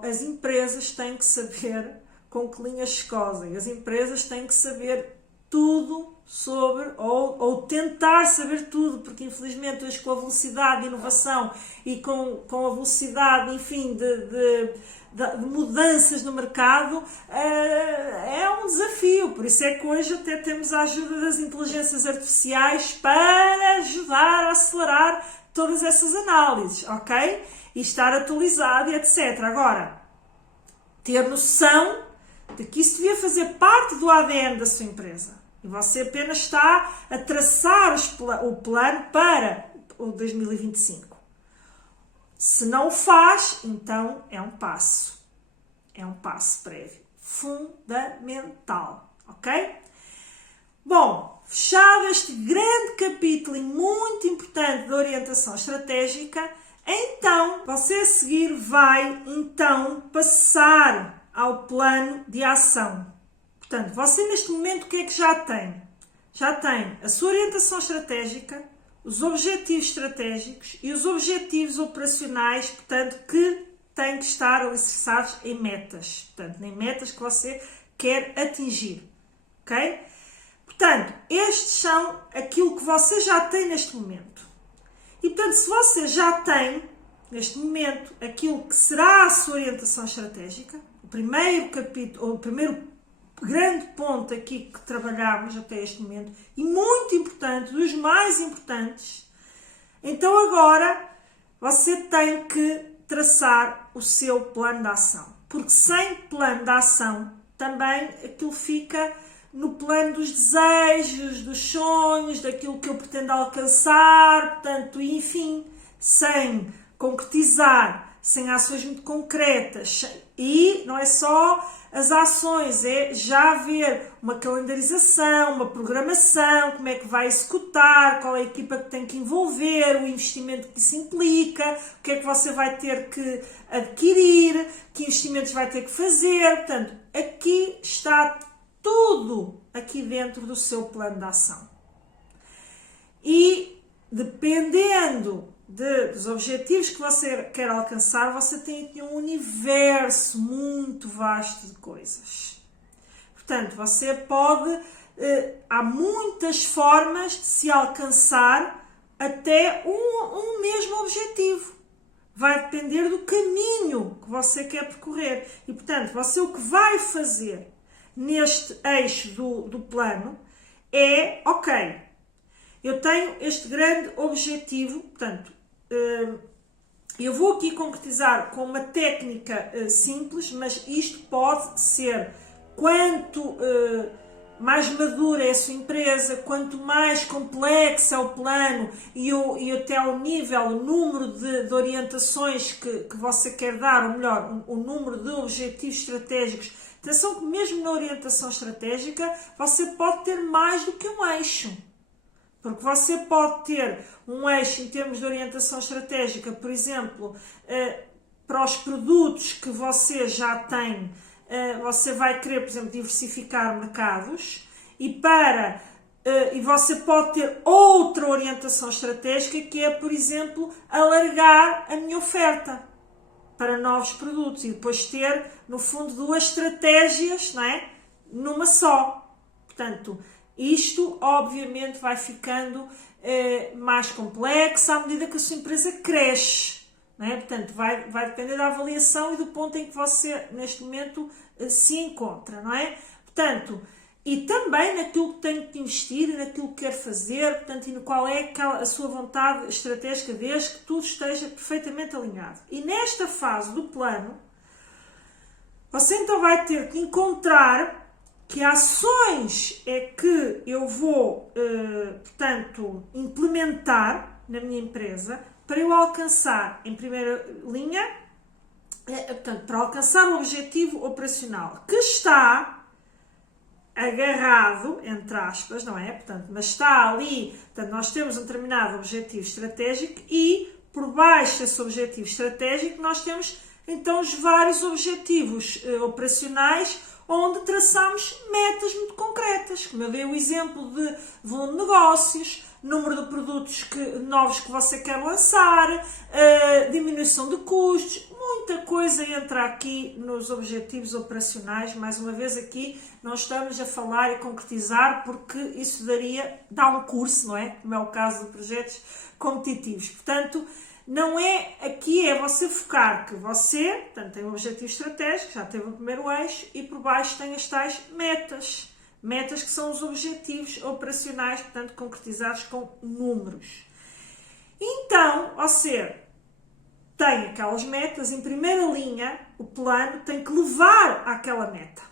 as empresas têm que saber com que linhas se cosem. As empresas têm que saber tudo sobre, ou tentar saber tudo, porque infelizmente hoje com a velocidade de inovação e com a velocidade, enfim, de mudanças no mercado, é um desafio. Por isso é que hoje até temos a ajuda das inteligências artificiais para ajudar a acelerar todas essas análises, ok? E estar atualizado e etc. Agora, ter noção de que isso devia fazer parte do ADN da sua empresa. E você apenas está a traçar o plano para o 2025. Se não o faz, então é um passo. É um passo prévio. Fundamental. Ok? Bom, fechado este grande capítulo e muito importante da orientação estratégica, então você a seguir vai então passar ao plano de ação. Portanto, você neste momento o que é que já tem? Já tem a sua orientação estratégica, os objetivos estratégicos e os objetivos operacionais, portanto, que têm que estar alicerçados em metas. Portanto, em metas que você quer atingir. Ok? Portanto, estes são aquilo que você já tem neste momento. E, portanto, se você já tem, neste momento, aquilo que será a sua orientação estratégica, o primeiro capítulo, ou o primeiro grande ponto aqui que trabalhámos até este momento, e muito importante, dos mais importantes, então agora você tem que traçar o seu plano de ação. Porque sem plano de ação, também aquilo fica no plano dos desejos, dos sonhos, daquilo que eu pretendo alcançar, portanto, enfim, sem concretizar, sem ações muito concretas. E não é só as ações, é já haver uma calendarização, uma programação, como é que vai executar, qual é a equipa que tem que envolver, o investimento que isso implica, o que é que você vai ter que adquirir, que investimentos vai ter que fazer. Portanto, aqui está tudo aqui dentro do seu plano de ação. E dependendo dos objetivos que você quer alcançar, você tem aqui um universo muito vasto de coisas. Portanto, você pode... há muitas formas de se alcançar até um mesmo objetivo. Vai depender do caminho que você quer percorrer. E, portanto, você o que vai fazer neste eixo do plano é, ok, eu tenho este grande objetivo, portanto, eu vou aqui concretizar com uma técnica simples, mas isto pode ser quanto mais madura é a sua empresa, quanto mais complexo é o plano e até ao nível, o número de orientações que você quer dar, ou melhor, o número de objetivos estratégicos. Atenção que mesmo na orientação estratégica você pode ter mais do que um eixo. Porque você pode ter um eixo em termos de orientação estratégica, por exemplo, para os produtos que você já tem, você vai querer, por exemplo, diversificar mercados e você pode ter outra orientação estratégica que é, por exemplo, alargar a minha oferta para novos produtos e depois ter, no fundo, duas estratégias, não é? Numa só. Portanto, isto, obviamente, vai ficando mais complexo à medida que a sua empresa cresce. Não é? Portanto, vai depender da avaliação e do ponto em que você, neste momento, se encontra. Não é? Portanto, e também naquilo que tem que investir, naquilo que quer fazer, portanto, e no qual é a sua vontade estratégica, desde que tudo esteja perfeitamente alinhado. E nesta fase do plano, você então vai ter que encontrar que ações é que eu vou, portanto, implementar na minha empresa para eu alcançar, em primeira linha, portanto, para alcançar o objetivo operacional que está agarrado, entre aspas, não é? Portanto, mas está ali, portanto, nós temos um determinado objetivo estratégico e por baixo desse objetivo estratégico nós temos então os vários objetivos operacionais onde traçamos metas muito concretas, como eu dei o exemplo de volume de negócios, número de produtos novos que você quer lançar, diminuição de custos, muita coisa coisa entra aqui nos objetivos operacionais. Mais uma vez aqui não estamos a falar e concretizar, porque isso dá um curso, não é? Como é o caso de projetos competitivos. Portanto, não é aqui, é você focar que você, portanto, tem um objetivo estratégico, já teve o primeiro eixo, e por baixo tem as tais metas. Metas que são os objetivos operacionais, portanto, concretizados com números. Então, você tem aquelas metas, em primeira linha, o plano tem que levar àquela meta.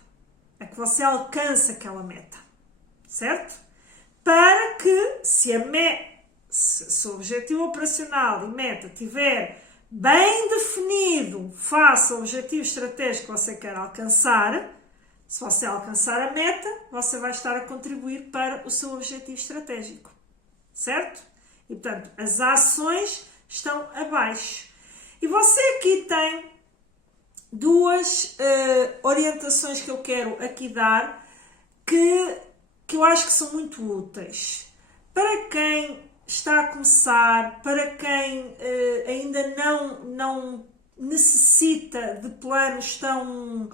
É que você alcance aquela meta. Certo? Para que, se o objetivo operacional e meta estiver bem definido face ao objetivo estratégico que você quer alcançar, se você alcançar a meta, você vai estar a contribuir para o seu objetivo estratégico. Certo? E, portanto, as ações estão abaixo. E você aqui tem duas orientações que eu quero aqui dar, que eu acho que são muito úteis. Para quem está a começar, para quem ainda não necessita de planos tão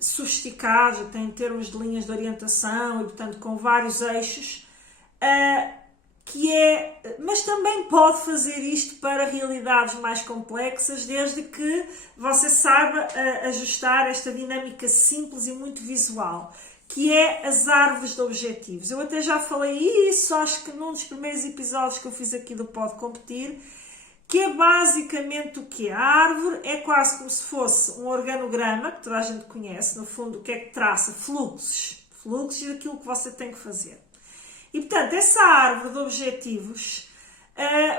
sofisticados, até em termos de linhas de orientação e, portanto, com vários eixos, mas também pode fazer isto para realidades mais complexas, desde que você saiba ajustar esta dinâmica simples e muito visual, que é as árvores de objetivos. Eu até já falei isso, acho que num dos primeiros episódios que eu fiz aqui do Pode Competir, que é basicamente o que? A árvore é quase como se fosse um organograma, que toda a gente conhece, no fundo, o que é que traça? Fluxos daquilo que você tem que fazer. E, portanto, essa árvore de objetivos,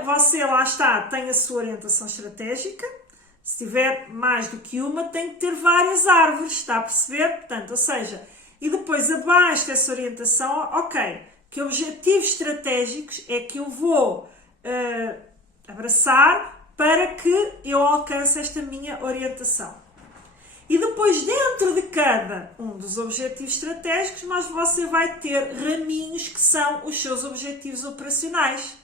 você lá está, tem a sua orientação estratégica. Se tiver mais do que uma, tem que ter várias árvores, está a perceber? Portanto, ou seja, e depois abaixo dessa orientação, ok, que objetivos estratégicos é que eu vou abraçar para que eu alcance esta minha orientação. E depois, dentro de cada um dos objetivos estratégicos, mas você vai ter raminhos que são os seus objetivos operacionais,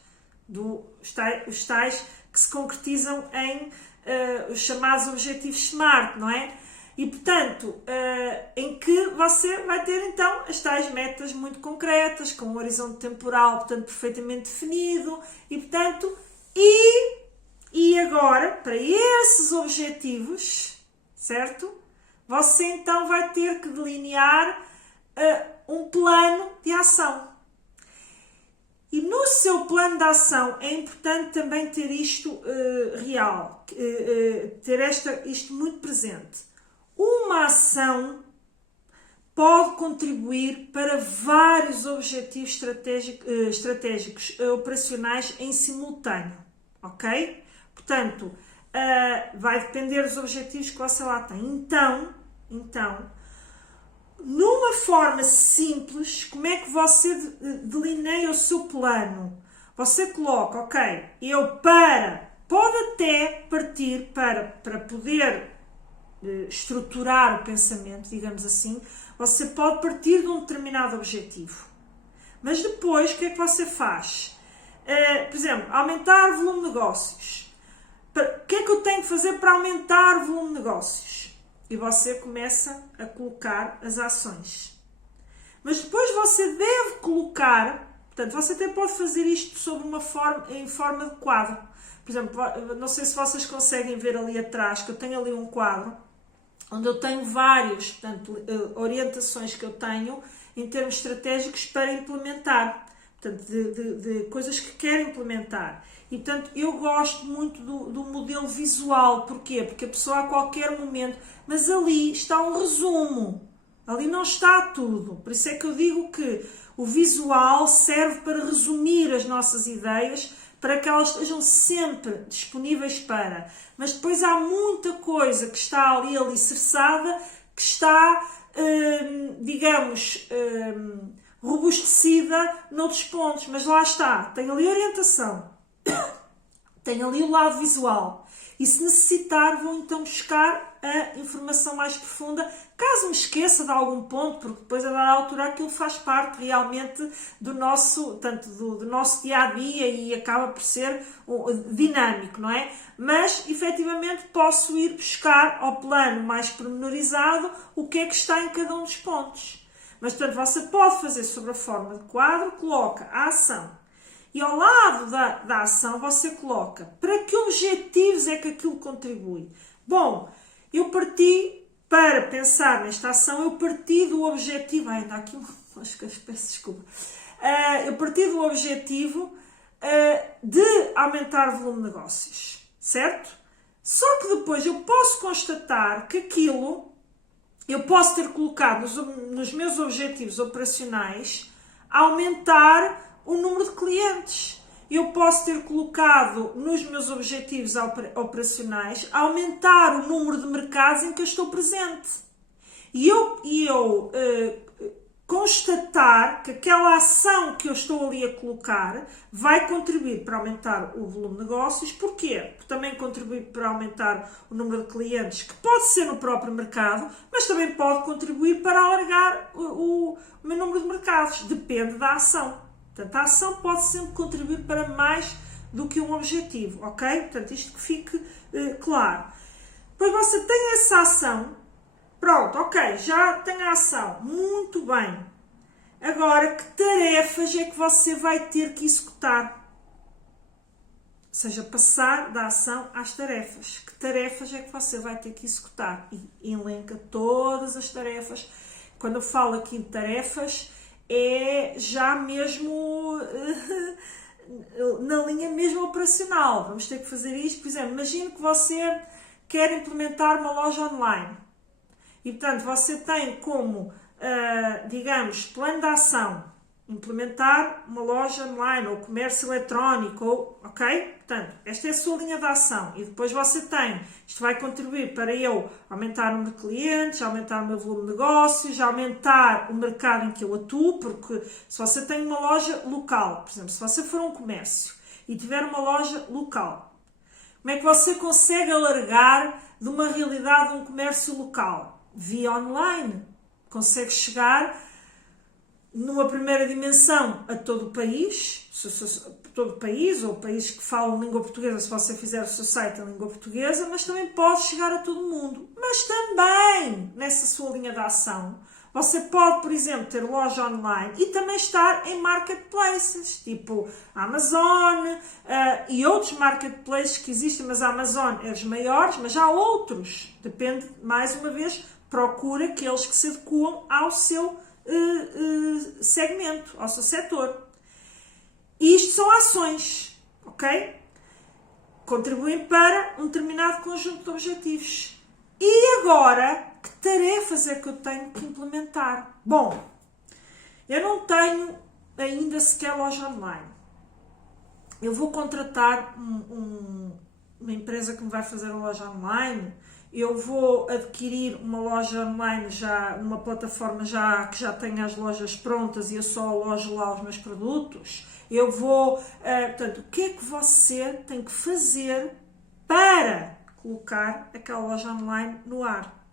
os tais que se concretizam em os chamados objetivos SMART, não é? E, portanto, em que você vai ter, então, as tais metas muito concretas, com um horizonte temporal, portanto, perfeitamente definido, e, portanto, e agora, para esses objetivos, certo? Você então vai ter que delinear um plano de ação. E no seu plano de ação é importante também ter isto real, ter isto muito presente. Uma ação pode contribuir para vários objetivos estratégicos operacionais em simultâneo, ok? Portanto, vai depender dos objetivos que você lá tem. Então, numa forma simples, como é que você delineia o seu plano? Você coloca, ok, pode até partir para poder estruturar o pensamento, digamos assim, você pode partir de um determinado objetivo. Mas depois, o que é que você faz? Por exemplo, aumentar o volume de negócios. O que é que eu tenho que fazer para aumentar o volume de negócios? E você começa a colocar as ações. Mas depois você deve colocar, portanto, você até pode fazer isto em forma de quadro. Por exemplo, não sei se vocês conseguem ver ali atrás, que eu tenho ali um quadro, onde eu tenho várias, portanto, orientações que eu tenho em termos estratégicos para implementar. Portanto, de coisas que quero implementar. E, portanto, eu gosto muito do modelo visual. Porquê? Porque a pessoa a qualquer momento... Mas ali está um resumo. Ali não está tudo. Por isso é que eu digo que o visual serve para resumir as nossas ideias, para que elas estejam sempre disponíveis para. Mas depois há muita coisa que está ali alicerçada, que está, robustecida noutros pontos. Mas lá está. Tem ali orientação. Tem ali o lado visual. E se necessitar, vou então buscar a informação mais profunda, caso me esqueça de algum ponto, porque depois a dada altura aquilo faz parte realmente do nosso, tanto do nosso dia-a-dia e acaba por ser dinâmico, não é? Mas, efetivamente, posso ir buscar ao plano mais pormenorizado o que é que está em cada um dos pontos. Mas, portanto, você pode fazer sobre a forma de quadro, coloca a ação. E ao lado da ação você coloca para que objetivos é que aquilo contribui. Bom, eu parti, para pensar nesta ação, eu parti do objetivo... ainda há aqui acho que peço desculpa. Eu parti do objetivo de aumentar o volume de negócios, certo? Só que depois eu posso constatar que aquilo... eu posso ter colocado nos meus objetivos operacionais aumentar o número de clientes. Eu posso ter colocado nos meus objetivos operacionais aumentar o número de mercados em que eu estou presente. E eu constatar que aquela ação que eu estou ali a colocar vai contribuir para aumentar o volume de negócios. Porquê? Porque também contribui para aumentar o número de clientes, que pode ser no próprio mercado, mas também pode contribuir para alargar o meu número de mercados. Depende da ação. Portanto, a ação pode sempre contribuir para mais do que um objetivo, ok? Portanto, isto que fique claro. Depois você tem essa ação. Pronto, ok, já tem a ação. Muito bem. Agora, que tarefas é que você vai ter que executar? Ou seja, passar da ação às tarefas. Que tarefas é que você vai ter que executar? E elenca todas as tarefas. Quando eu falo aqui de tarefas, é já mesmo na linha mesmo operacional. Vamos ter que fazer isto. Por exemplo, imagine que você quer implementar uma loja online. E, portanto, você tem como, digamos, plano de ação, implementar uma loja online ou comércio eletrónico, ok? Portanto, esta é a sua linha de ação. E depois você tem, isto vai contribuir para eu aumentar o número de clientes, aumentar o meu volume de negócios, aumentar o mercado em que eu atuo, porque se você tem uma loja local, por exemplo, se você for um comércio e tiver uma loja local, como é que você consegue alargar de uma realidade de um comércio local? Via online. Consegue chegar numa primeira dimensão a todo o país, ou países que falam língua portuguesa, se você fizer o seu site em língua portuguesa, mas também pode chegar a todo o mundo. Mas também, nessa sua linha de ação, você pode, por exemplo, ter loja online e também estar em marketplaces, tipo a Amazon e outros marketplaces que existem, mas a Amazon é os maiores, mas há outros. Depende, mais uma vez, procura aqueles que se adequam ao seu segmento, ao seu setor. Isto são ações, ok? Contribuem para um determinado conjunto de objetivos. E agora, que tarefas é que eu tenho que implementar? Bom, eu não tenho ainda sequer loja online. Eu vou contratar uma empresa que me vai fazer uma loja online. Eu vou adquirir uma loja online já, uma plataforma que já tenha as lojas prontas e eu só alojo lá os meus produtos. Eu vou, portanto, o que é que você tem que fazer para colocar aquela loja online no ar?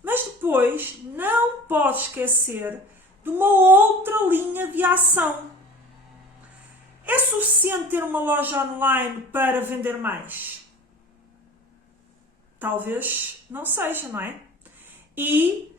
Mas depois não pode esquecer de uma outra linha de ação. É suficiente ter uma loja online para vender mais? Talvez não seja, não é? E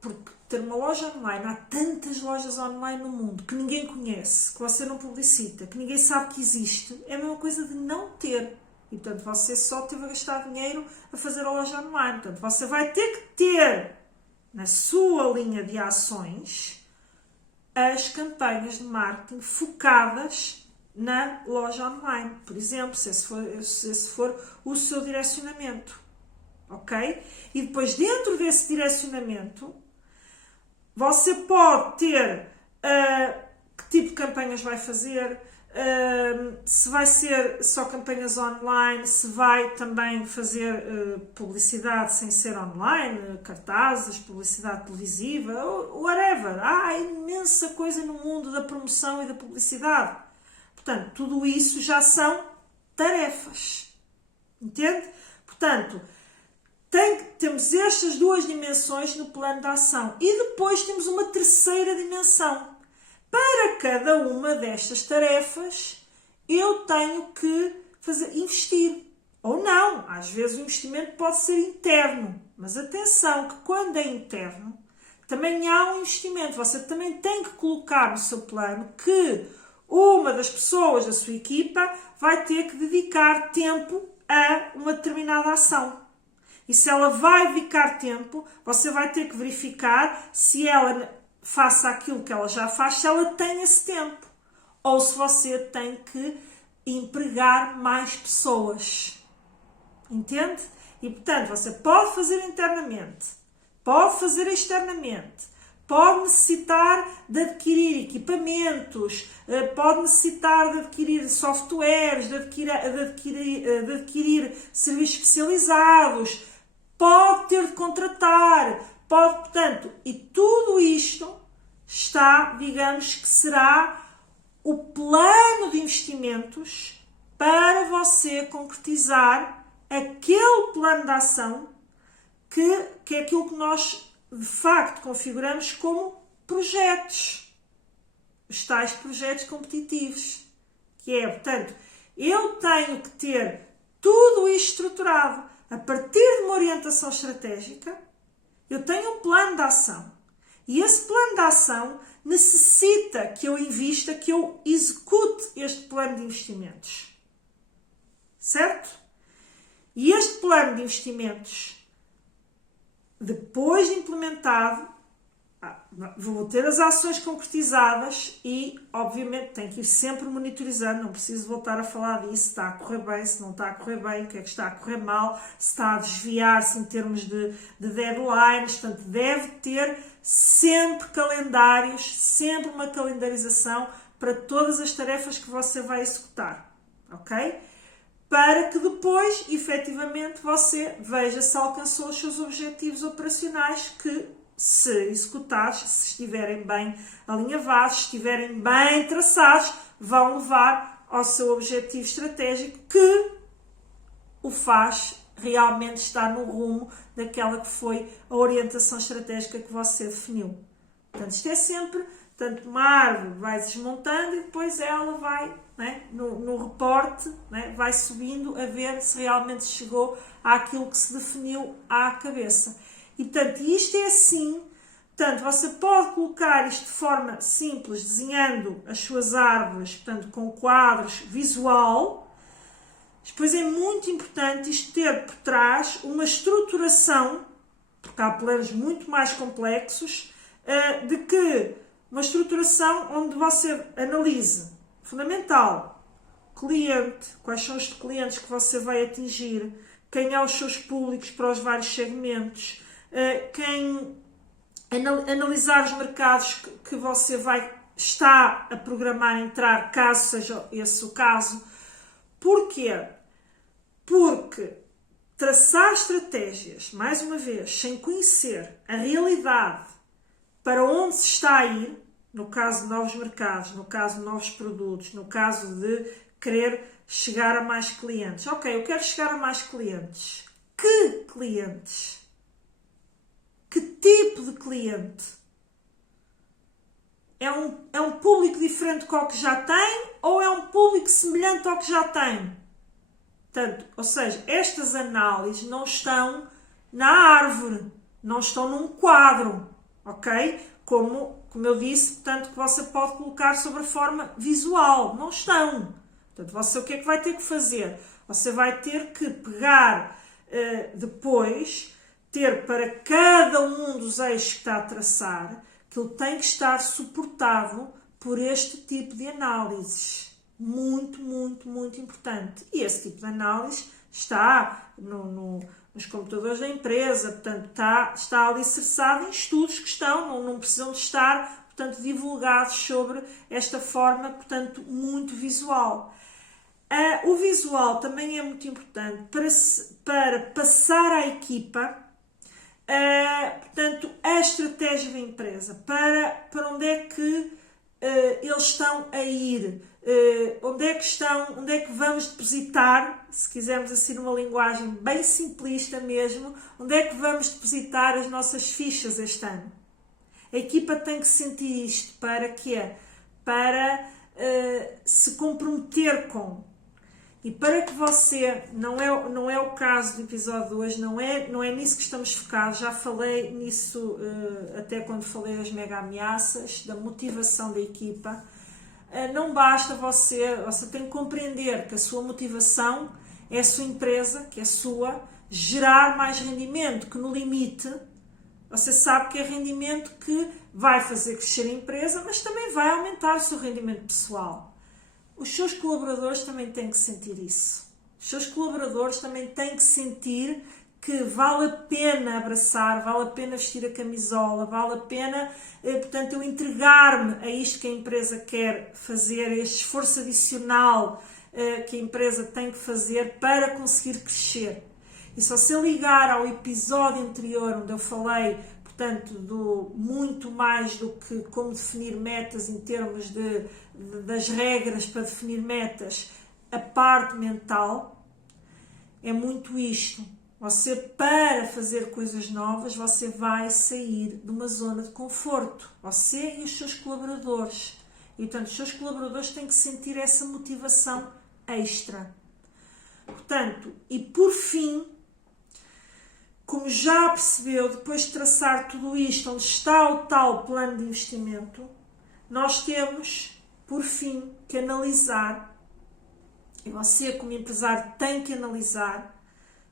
porque ter uma loja online, há tantas lojas online no mundo que ninguém conhece, que você não publicita, que ninguém sabe que existe, é a mesma coisa de não ter. E, portanto, você só teve a gastar dinheiro a fazer a loja online. Portanto, você vai ter que ter na sua linha de ações as campanhas de marketing focadas na loja online, por exemplo, se esse for o seu direcionamento, ok? E depois, dentro desse direcionamento, você pode ter que tipo de campanhas vai fazer, se vai ser só campanhas online, se vai também fazer publicidade sem ser online, cartazes, publicidade televisiva, whatever. Há imensa coisa no mundo da promoção e da publicidade. Portanto, tudo isso já são tarefas. Entende? Portanto, temos estas duas dimensões no plano de ação. E depois temos uma terceira dimensão. Para cada uma destas tarefas, eu tenho que investir. Ou não. Às vezes o investimento pode ser interno. Mas atenção que quando é interno, também há um investimento. Você também tem que colocar no seu plano que uma das pessoas da sua equipa vai ter que dedicar tempo a uma determinada ação. E se ela vai dedicar tempo, você vai ter que verificar se ela faça aquilo que ela já faz, se ela tem esse tempo. Ou se você tem que empregar mais pessoas. Entende? E, portanto, você pode fazer internamente, pode fazer externamente, pode necessitar de adquirir equipamentos, pode necessitar de adquirir softwares, de adquirir serviços especializados, pode ter de contratar, pode, portanto, e tudo isto está, digamos que será o plano de investimentos para você concretizar aquele plano de ação que é aquilo que nós, de facto, configuramos como projetos. Os tais projetos competitivos. Que é, portanto, eu tenho que ter tudo isto estruturado. A partir de uma orientação estratégica, eu tenho um plano de ação. E esse plano de ação necessita que eu invista, que eu execute este plano de investimentos. Certo? E este plano de investimentos, depois de implementado, vou ter as ações concretizadas e, obviamente, tenho que ir sempre monitorizando, não preciso voltar a falar disso, se está a correr bem, se não está a correr bem, o que é que está a correr mal, se está a desviar-se em termos de deadlines, portanto, deve ter sempre calendários, sempre uma calendarização para todas as tarefas que você vai executar, ok? Para que depois, efetivamente, você veja se alcançou os seus objetivos operacionais que, se executados, se estiverem bem alinhavados, se estiverem bem traçados, vão levar ao seu objetivo estratégico que o faz realmente estar no rumo daquela que foi a orientação estratégica que você definiu. Portanto, isto é sempre, portanto, uma árvore vai desmontando e depois ela vai, né, no reporte, né, vai subindo a ver se realmente chegou àquilo que se definiu à cabeça. E, portanto, isto é assim. Portanto, você pode colocar isto de forma simples, desenhando as suas árvores, portanto, com quadros visual. Depois é muito importante isto ter por trás uma estruturação, porque há planos muito mais complexos, de que uma estruturação onde você analise, fundamental, cliente, quais são os clientes que você vai atingir, quem é os seus públicos para os vários segmentos, analisar os mercados que você está a programar entrar, caso seja esse o caso. Porquê? Porque traçar estratégias, mais uma vez, sem conhecer a realidade para onde se está a ir, no caso de novos mercados, no caso de novos produtos, no caso de querer chegar a mais clientes. Ok, eu quero chegar a mais clientes. Que clientes? Que tipo de cliente? É um público diferente do que já tem ou é um público semelhante ao que já tem? Portanto, ou seja, estas análises não estão na árvore, não estão num quadro, ok? Como eu disse, portanto, que você pode colocar sobre a forma visual. Não estão. Portanto, você o que é que vai ter que fazer? Você vai ter que pegar depois, ter para cada um dos eixos que está a traçar, que ele tem que estar suportado por este tipo de análises. Muito, muito, muito importante. E esse tipo de análise está nos computadores da empresa, portanto, está alicerçado em estudos que não precisam de estar, portanto, divulgados sobre esta forma, portanto, muito visual. O visual também é muito importante para passar à equipa, portanto, a estratégia da empresa, para onde é que eles estão a ir, onde é que vamos depositar, se quisermos assim numa linguagem bem simplista mesmo, onde é que vamos depositar as nossas fichas este ano. A equipa tem que sentir isto para quê? Para se comprometer com. E para que você, não é o caso do episódio de hoje, não é nisso que estamos focados, já falei nisso até quando falei das mega ameaças, da motivação da equipa. Não basta você tem que compreender que a sua motivação é a sua empresa, que é sua, gerar mais rendimento, que no limite você sabe que é rendimento que vai fazer crescer a empresa, mas também vai aumentar o seu rendimento pessoal. Os seus colaboradores também têm que sentir isso. Os seus colaboradores também têm que sentir que vale a pena abraçar, vale a pena vestir a camisola, vale a pena, portanto, eu entregar-me a isto que a empresa quer fazer, a este esforço adicional que a empresa tem que fazer para conseguir crescer. E se você ligar ao episódio anterior, onde eu falei, portanto, muito mais do que como definir metas em termos das regras para definir metas, a parte mental, é muito isto. Você, para fazer coisas novas, você vai sair de uma zona de conforto. Você e os seus colaboradores. E, portanto, os seus colaboradores têm que sentir essa motivação extra. Portanto, e por fim, como já percebeu, depois de traçar tudo isto, onde está o tal plano de investimento, nós temos, por fim, que analisar, e você como empresário tem que analisar,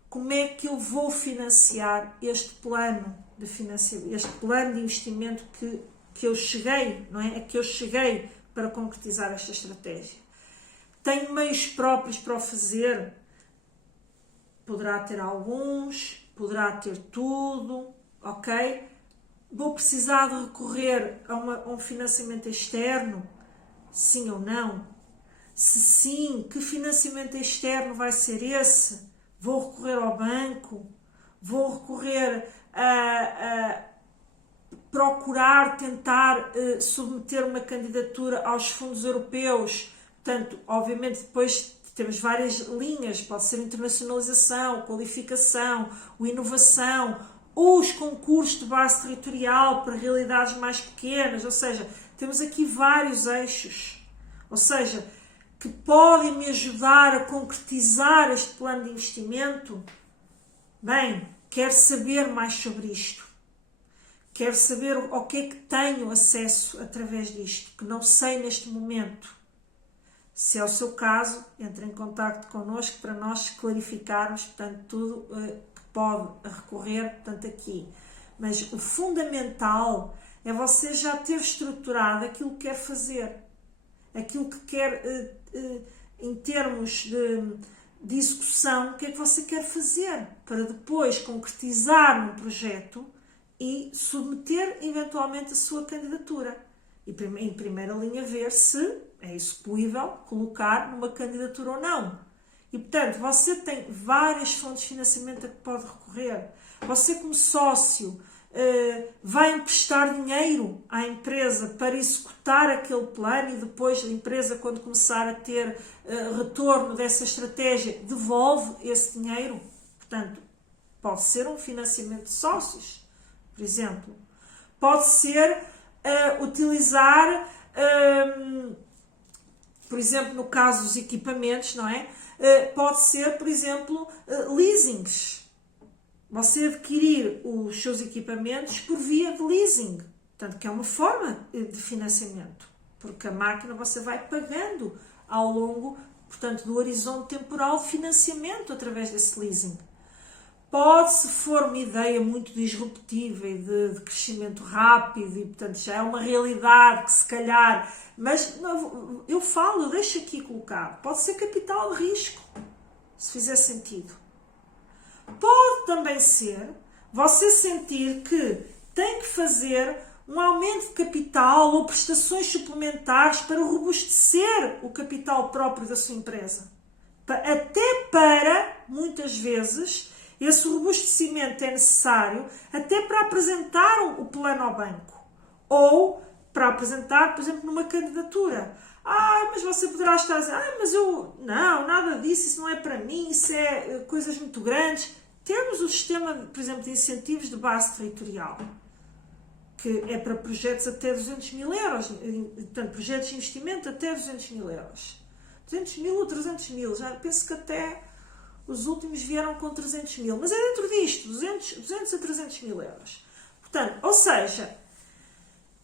como é que eu vou financiar este plano de financiamento, este plano de investimento que eu cheguei, não é? A que eu cheguei para concretizar esta estratégia. Tenho meios próprios para o fazer? Poderá ter alguns, poderá ter tudo, ok? Vou precisar de recorrer a um financiamento externo? Sim ou não? Se sim, que financiamento externo vai ser esse? Vou recorrer ao banco? Vou recorrer a procurar, tentar submeter uma candidatura aos fundos europeus? Portanto, obviamente, depois temos várias linhas, pode ser internacionalização, qualificação, inovação, ou os concursos de base territorial para realidades mais pequenas, ou seja, temos aqui vários eixos, ou seja, que podem me ajudar a concretizar este plano de investimento. Bem, quero saber mais sobre isto. Quero saber ao que é que tenho acesso através disto, que não sei neste momento. Se é o seu caso, entre em contacto connosco para nós clarificarmos, portanto, tudo que pode recorrer, portanto, aqui. Mas o fundamental é você já ter estruturado aquilo que quer fazer, aquilo que quer, em termos de execução, o que é que você quer fazer, para depois concretizar um projeto e submeter eventualmente a sua candidatura. E em primeira linha ver se é execuível colocar numa candidatura ou não. E portanto, você tem várias fontes de financiamento a que pode recorrer. Você como sócio vai emprestar dinheiro à empresa para executar aquele plano e depois a empresa, quando começar a ter retorno dessa estratégia, devolve esse dinheiro. Portanto, pode ser um financiamento de sócios, por exemplo. Pode ser utilizar, por exemplo, no caso dos equipamentos, não é? Pode ser, por exemplo, leasings. Você adquirir os seus equipamentos por via de leasing. Portanto, que é uma forma de financiamento. Porque a máquina você vai pagando ao longo, portanto, do horizonte temporal de financiamento através desse leasing. Pode, se for uma ideia muito disruptiva e de crescimento rápido e, portanto, já é uma realidade que se calhar... Mas eu deixo aqui colocado. Pode ser capital de risco, se fizer sentido. Pode também ser você sentir que tem que fazer um aumento de capital ou prestações suplementares para robustecer o capital próprio da sua empresa. Até para, muitas vezes, esse robustecimento é necessário até para apresentar o plano ao banco ou para apresentar, por exemplo, numa candidatura. Mas você poderá estar a dizer, mas eu, não, nada disso, isso não é para mim, isso é coisas muito grandes. Temos o sistema, por exemplo, de incentivos de base territorial, que é para projetos até 200 mil euros, portanto, projetos de investimento até 200 mil euros. 200 mil ou 300 mil, já penso que até os últimos vieram com 300 mil, mas é dentro disto, 200 a 300 mil euros. Portanto, ou seja,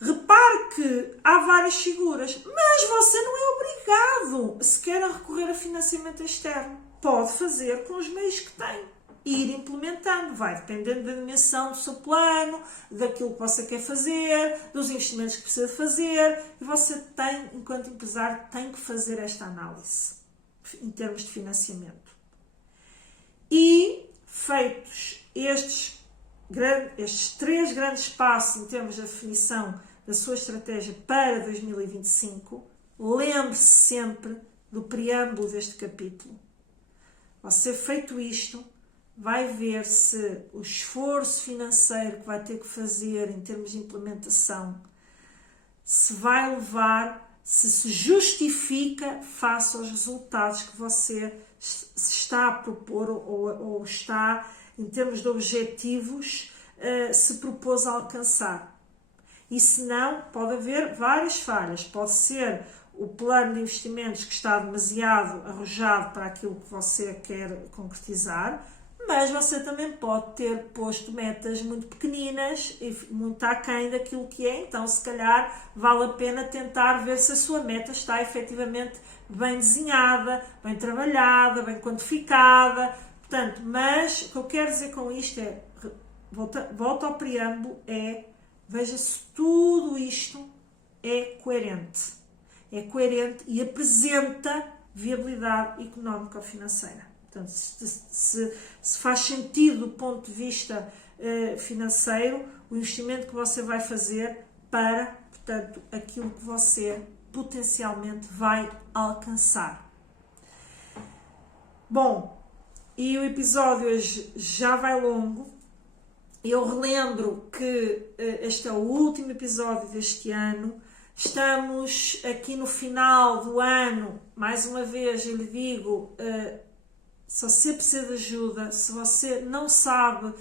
repare que há várias figuras, mas você não é obrigado sequer a recorrer a financiamento externo. Pode fazer com os meios que tem. Ir implementando, vai dependendo da dimensão do seu plano, daquilo que você quer fazer, dos investimentos que precisa fazer, e você tem, enquanto empresário, tem que fazer esta análise em termos de financiamento. E feitos estes 3 grandes passos em termos de definição da sua estratégia para 2025, lembre-se sempre do preâmbulo deste capítulo. Você feito isto, vai ver se o esforço financeiro que vai ter que fazer em termos de implementação se vai levar, se justifica face aos resultados que você está a propor ou está, em termos de objetivos, se propôs a alcançar. E se não, pode haver várias falhas. Pode ser o plano de investimentos que está demasiado arrojado para aquilo que você quer concretizar, mas você também pode ter posto metas muito pequeninas e muito aquém daquilo que é, então se calhar vale a pena tentar ver se a sua meta está efetivamente bem desenhada, bem trabalhada, bem quantificada. Portanto, mas o que eu quero dizer com isto é, volta ao preâmbulo, veja se tudo isto é coerente e apresenta viabilidade económica ou financeira. Portanto, se faz sentido do ponto de vista financeiro o investimento que você vai fazer para, portanto, aquilo que você potencialmente vai alcançar. Bom, e o episódio hoje já vai longo. Eu relembro que este é o último episódio deste ano. Estamos aqui no final do ano. Mais uma vez eu lhe digo, se você precisa de ajuda, se você não sabe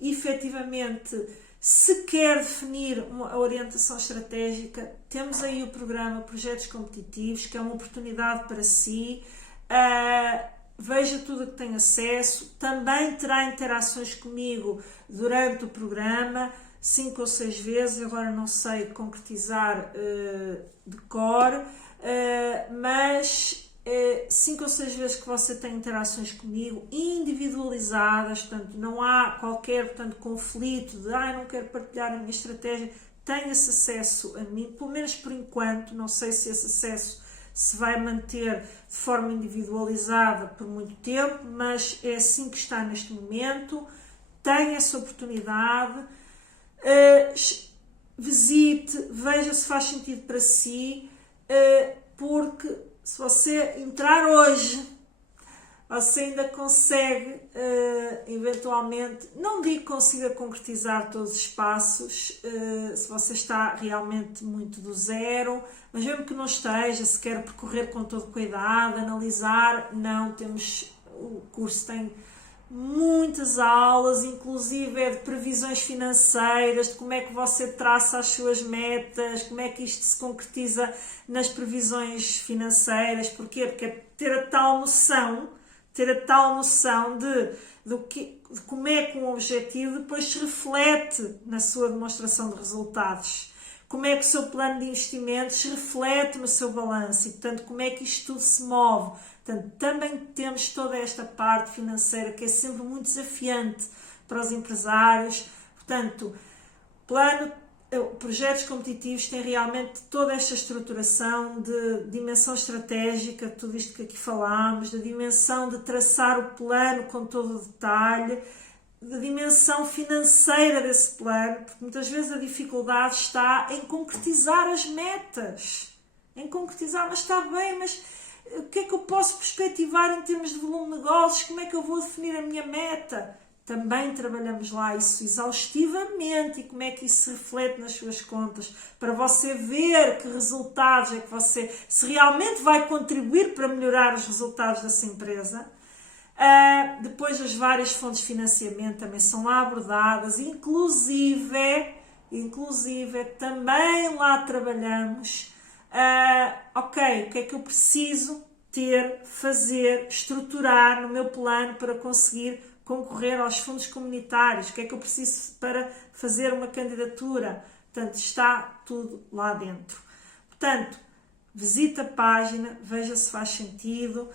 efetivamente se quer definir uma orientação estratégica, temos aí o programa Projetos Competitivos, que é uma oportunidade para si. Veja tudo a que tem acesso. Também terá interações comigo durante o programa, 5 ou 6 vezes, agora não sei concretizar de cor, mas 5 ou 6 vezes que você tem interações comigo, individualizadas, portanto não há qualquer conflito de não quero partilhar a minha estratégia, tem esse acesso a mim, pelo menos por enquanto, não sei se esse acesso se vai manter de forma individualizada por muito tempo, mas é assim que está neste momento. Tem essa oportunidade, visite, veja se faz sentido para si, porque se você entrar hoje, você ainda consegue, eventualmente, não digo que consiga concretizar todos os passos, se você está realmente muito do zero, mas mesmo que não esteja, se quer percorrer com todo cuidado, analisar, não, o curso tem muitas aulas, inclusive de previsões financeiras, de como é que você traça as suas metas, como é que isto se concretiza nas previsões financeiras. Porquê? Porque é ter a tal noção de como é que um objetivo depois se reflete na sua demonstração de resultados. Como é que o seu plano de investimentos se reflete no seu balanço e, portanto, como é que isto tudo se move. Portanto, também temos toda esta parte financeira que é sempre muito desafiante para os empresários. Portanto, projetos competitivos têm realmente toda esta estruturação de dimensão estratégica, tudo isto que aqui falámos, da dimensão de traçar o plano com todo o detalhe, da dimensão financeira desse plano, porque muitas vezes a dificuldade está em concretizar as metas. Mas está bem, mas o que é que eu posso perspectivar em termos de volume de negócios? Como é que eu vou definir a minha meta? também trabalhamos lá isso exaustivamente e como é que isso se reflete nas suas contas, para você ver que resultados é que você, se realmente vai contribuir para melhorar os resultados dessa empresa. Depois as várias fontes de financiamento também são lá abordadas, inclusive também lá trabalhamos, ok, o que é que eu preciso ter, fazer, estruturar no meu plano para conseguir concorrer aos fundos comunitários, o que é que eu preciso para fazer uma candidatura. Portanto, está tudo lá dentro. Portanto, visite a página, veja se faz sentido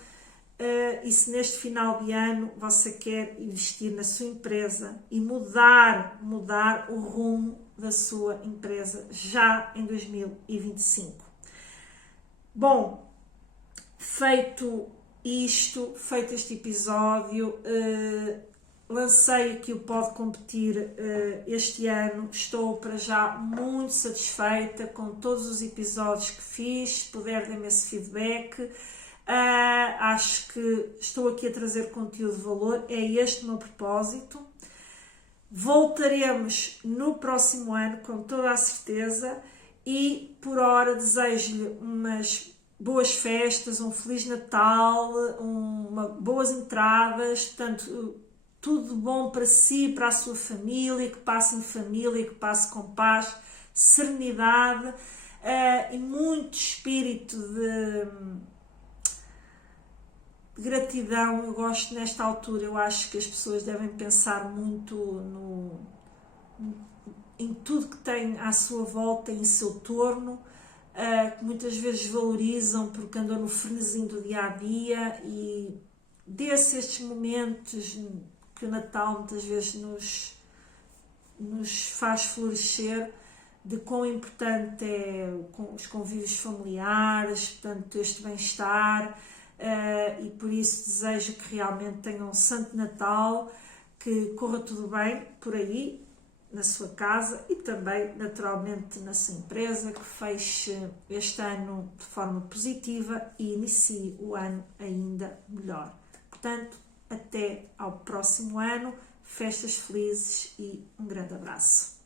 e se neste final de ano você quer investir na sua empresa e mudar o rumo da sua empresa já em 2025. Bom, feito este episódio, lancei aqui o Pode Competir este ano. Estou para já muito satisfeita com todos os episódios que fiz. Se puder, dar-me esse feedback. Acho que estou aqui a trazer conteúdo de valor. É este o meu propósito. Voltaremos no próximo ano, com toda a certeza. E por hora desejo-lhe umas boas festas, um Feliz Natal, boas entradas, portanto, tudo de bom para si, para a sua família, que passe em família, que passe com paz, serenidade e muito espírito de gratidão. Eu gosto nesta altura, eu acho que as pessoas devem pensar muito em tudo que têm à sua volta, em seu torno, que muitas vezes valorizam porque andam no frenesim do dia a dia, e desse estes momentos que o Natal muitas vezes nos faz florescer, de quão importante é os convívios familiares, portanto, este bem-estar, e por isso desejo que realmente tenham um Santo Natal, que corra tudo bem por aí, na sua casa e também, naturalmente, na sua empresa, que feche este ano de forma positiva e inicie o ano ainda melhor. Portanto, até ao próximo ano, festas felizes e um grande abraço.